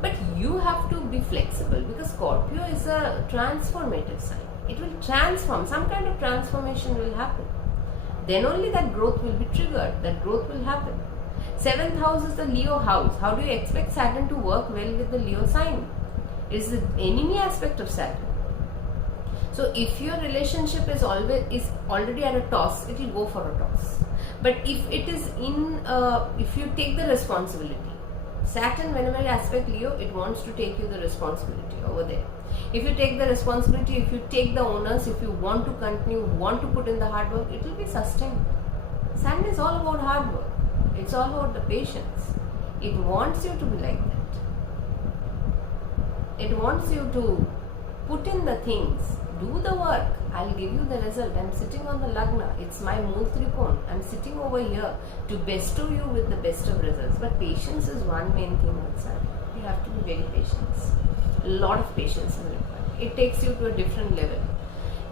But you have to be flexible, because Scorpio is a transformative sign. It will transform. Some kind of transformation will happen. Then only that growth will be triggered. That growth will happen. 7th house is the Leo house. How do you expect Saturn to work well with the Leo sign? It is the enemy aspect of Saturn. So if your relationship is already at a toss, it will go for a toss. But if it is if you take the responsibility, Saturn, whenever you aspect Leo, it wants to take you the responsibility over there. If you take the responsibility, if you take the onus, if you want to continue, want to put in the hard work, it will be sustained. Saturn is all about hard work. It's all about the patience. It wants you to be like that. It wants you to put in the things, do the work. I'll give you the result. I'm sitting on the Lagna. It's my Mool Trikon. I'm sitting over here to bestow you with the best of results. But patience is one main thing outside. You have to be very patient. A lot of patience is required. It takes you to a different level.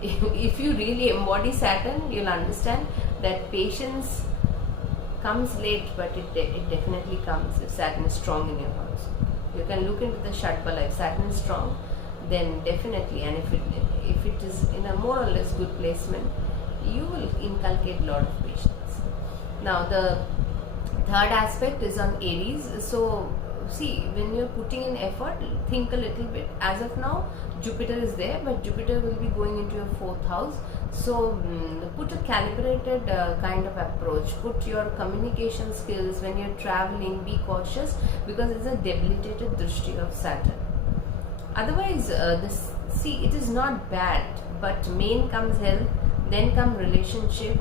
If you really embody Saturn, you'll understand that patience comes late, but it definitely comes if Saturn is strong in your house. You can look into the Shatbala. If Saturn is strong, then definitely, and if it is in a more or less good placement, you will inculcate a lot of patience. Now the third aspect is on Aries. So see, when you're putting in effort, think a little bit. As of now, Jupiter is there, but Jupiter will be going into your 4th house. So put a calibrated kind of approach. Put your communication skills when you're traveling. Be cautious, because it's a debilitated drishti of Saturn. Otherwise, it is not bad, but main comes health, then come relationship.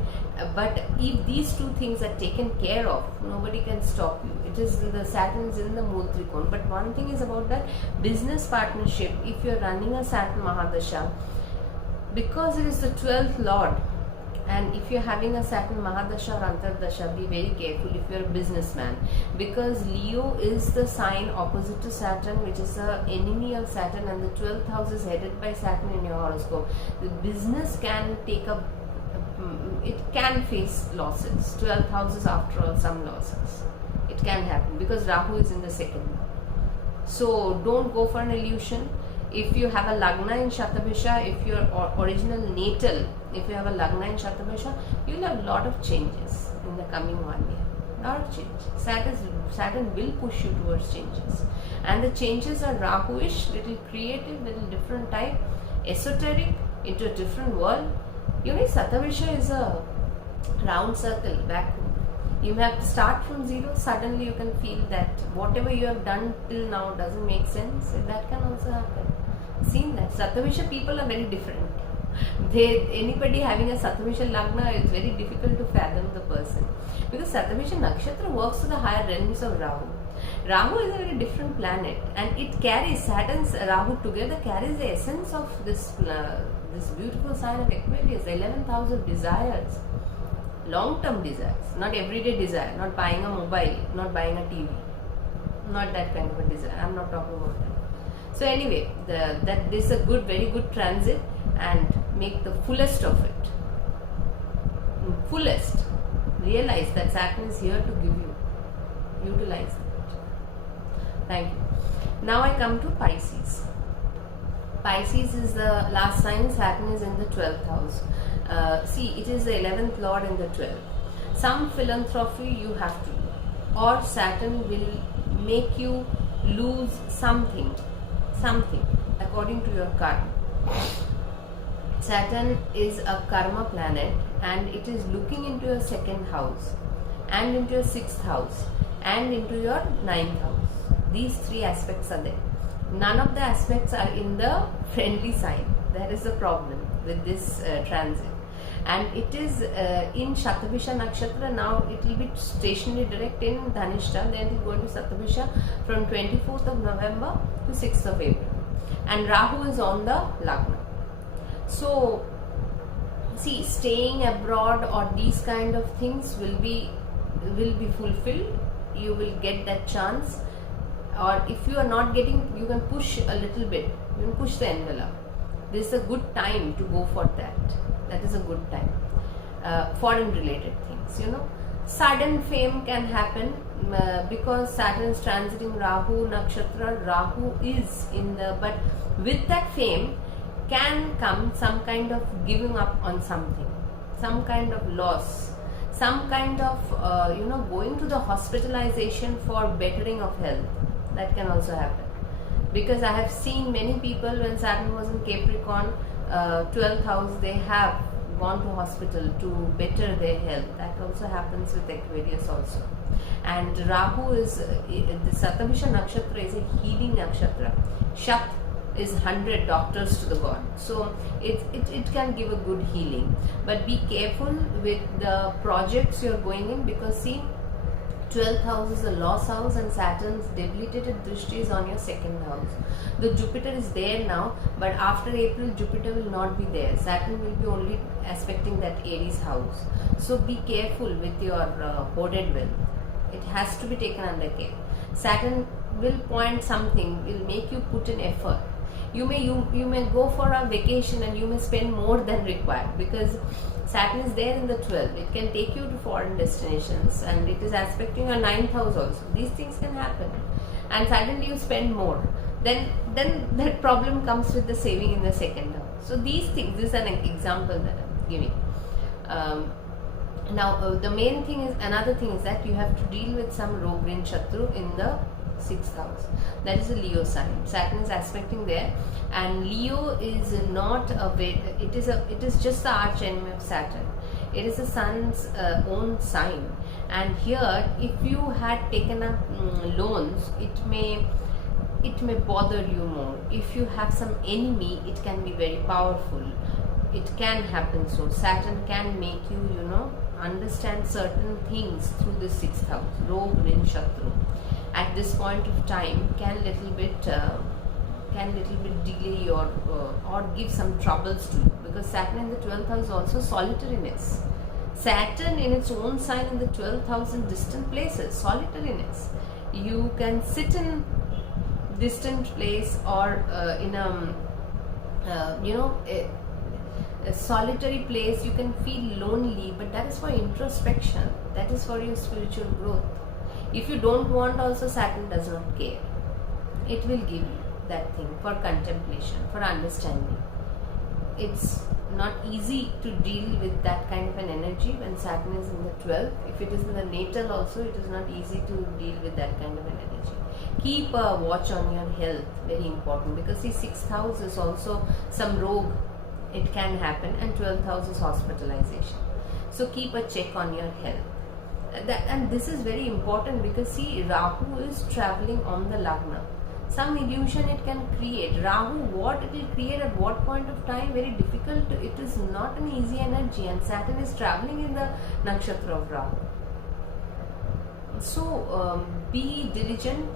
But if these two things are taken care of, nobody can stop you. It is the Saturn is in the Mool Trikon. But one thing is about that business partnership. If you're running a Saturn Mahadasha, because it is the 12th Lord, and if you're having a Saturn Mahadasha or Antardasha, be very careful if you're a businessman, because Leo is the sign opposite to Saturn, which is the enemy of Saturn, and the 12th house is headed by Saturn in your horoscope. The business can it can face losses. 12th house is after all some losses. It can happen because Rahu is in the 2nd. So don't go for an illusion. If you have a Lagna in Shatabhisha, if your original natal, if you have a Lagna in Shatabhisha, you will have a lot of changes in the coming 1 year. Lot of changes. Saturn will push you towards changes. And the changes are Rahuish, little creative, little different type, esoteric, into a different world. You know, Satabhisha is a round circle backward. You have to start from zero. Suddenly you can feel that whatever you have done till now doesn't make sense. That can also happen. Seen that. Satabhisha people are very different. Anybody having a Satabhisha Lagna, it's very difficult to fathom the person. Because Satabhisha Nakshatra works to the higher realms of Rahu. Rahu is a very different planet, and it carries, Saturn's Rahu together carries the essence of this beautiful sign of Aquarius, the 11th house of desires. Long-term desires, not everyday desire, not buying a mobile, not buying a TV, not that kind of a desire. I'm not talking about that. So anyway, that this is a very good transit, and make the fullest of it. Fullest. Realize that Saturn is here to give you. Utilize that. Thank you. Now I come to Pisces. Pisces is the last sign. Saturn is in the 12th house. See, it is the 11th Lord in the 12th. Some philanthropy you have to do, or Saturn will make you lose something according to your karma. Saturn is a karma planet, and it is looking into your 2nd house, and into your 6th house, and into your 9th house. These 3 aspects are there. None of the aspects are in the friendly sign. That is the problem with this transit. And it is in Shatabhisha Nakshatra. Now it will be stationary direct in Dhanishta, then it will go into Satabhisha from 24th of November to 6th of April. And Rahu is on the Lagna. So, see, staying abroad or these kind of things will be fulfilled. You will get that chance. Or if you are not getting, you can push a little bit. You can push the envelope. This is a good time to go for that. That is a good time. Foreign related things, you know. Sudden fame can happen because Saturn is transiting Rahu Nakshatra. Rahu is in the, but with that fame can come some kind of giving up on something, some kind of loss, some kind of going to the hospitalization for bettering of health. That can also happen, because I have seen many people when Saturn was in Capricorn 12th house, they have gone to hospital to better their health. That also happens with Aquarius also. And Rahu is the Satabhisha nakshatra is a healing nakshatra. Shat is 100 doctors to the god, so it can give a good healing. But be careful with the projects you're going in, because see, 12th house is a loss house and Saturn's debilitated drishti is on your second house. The Jupiter is there now, but after April Jupiter will not be there. Saturn will be only aspecting that Aries house. So be careful with your hoarded wealth. It has to be taken under care. Saturn will point something, will make you put in effort. You may go for a vacation and you may spend more than required, because Saturn is there in the 12th. It can take you to foreign destinations, and it is aspecting your 9th house also. These things can happen, and suddenly you spend more. Then that problem comes with the saving in the second house. So these things, this is an example that I'm giving. The main thing is, another thing is that you have to deal with some Rogrin Shatru in the 6th house. That is a Leo sign. Saturn is aspecting there, and Leo is not a way, it is just the arch enemy of Saturn. It is the sun's own sign, and here if you had taken up loans, it may bother you more. If you have some enemy, it can be very powerful. It can happen. So Saturn can make you understand certain things through the 6th house. Rog Rin Shatru at this point of time can little bit delay your or give some troubles to you, because Saturn in the 12th house also solitariness. Saturn in its own sign in the 12th house in distant places, solitariness. You can sit in distant place or in a solitary place. You can feel lonely, but that is for introspection, that is for your spiritual growth. If you don't want also, Saturn does not care. It will give you that thing for contemplation, for understanding. It's not easy to deal with that kind of an energy when Saturn is in the 12th. If it is in the natal also, it is not easy to deal with that kind of an energy. Keep a watch on your health, very important, because the 6th house is also some rogue. It can happen, and 12th house is hospitalization. So keep a check on your health. And this is very important, because see, Rahu is traveling on the Lagna. Some illusion it can create. Rahu, what it will create at what point of time, very difficult. It is not an easy energy, and Saturn is traveling in the nakshatra of Rahu. So be diligent,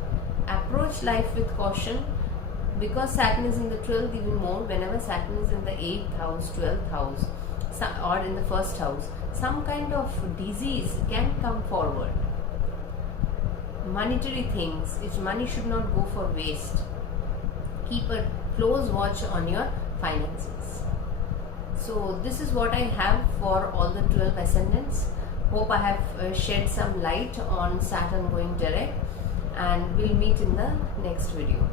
approach life with caution, because Saturn is in the 12th even more. Whenever Saturn is in the 8th house, 12th house, or in the 1st house, some kind of disease can come forward. Monetary things, money should not go for waste. Keep a close watch on your finances. So this is what I have for all the 12 ascendants. Hope I have shed some light on Saturn going direct, and we'll meet in the next video.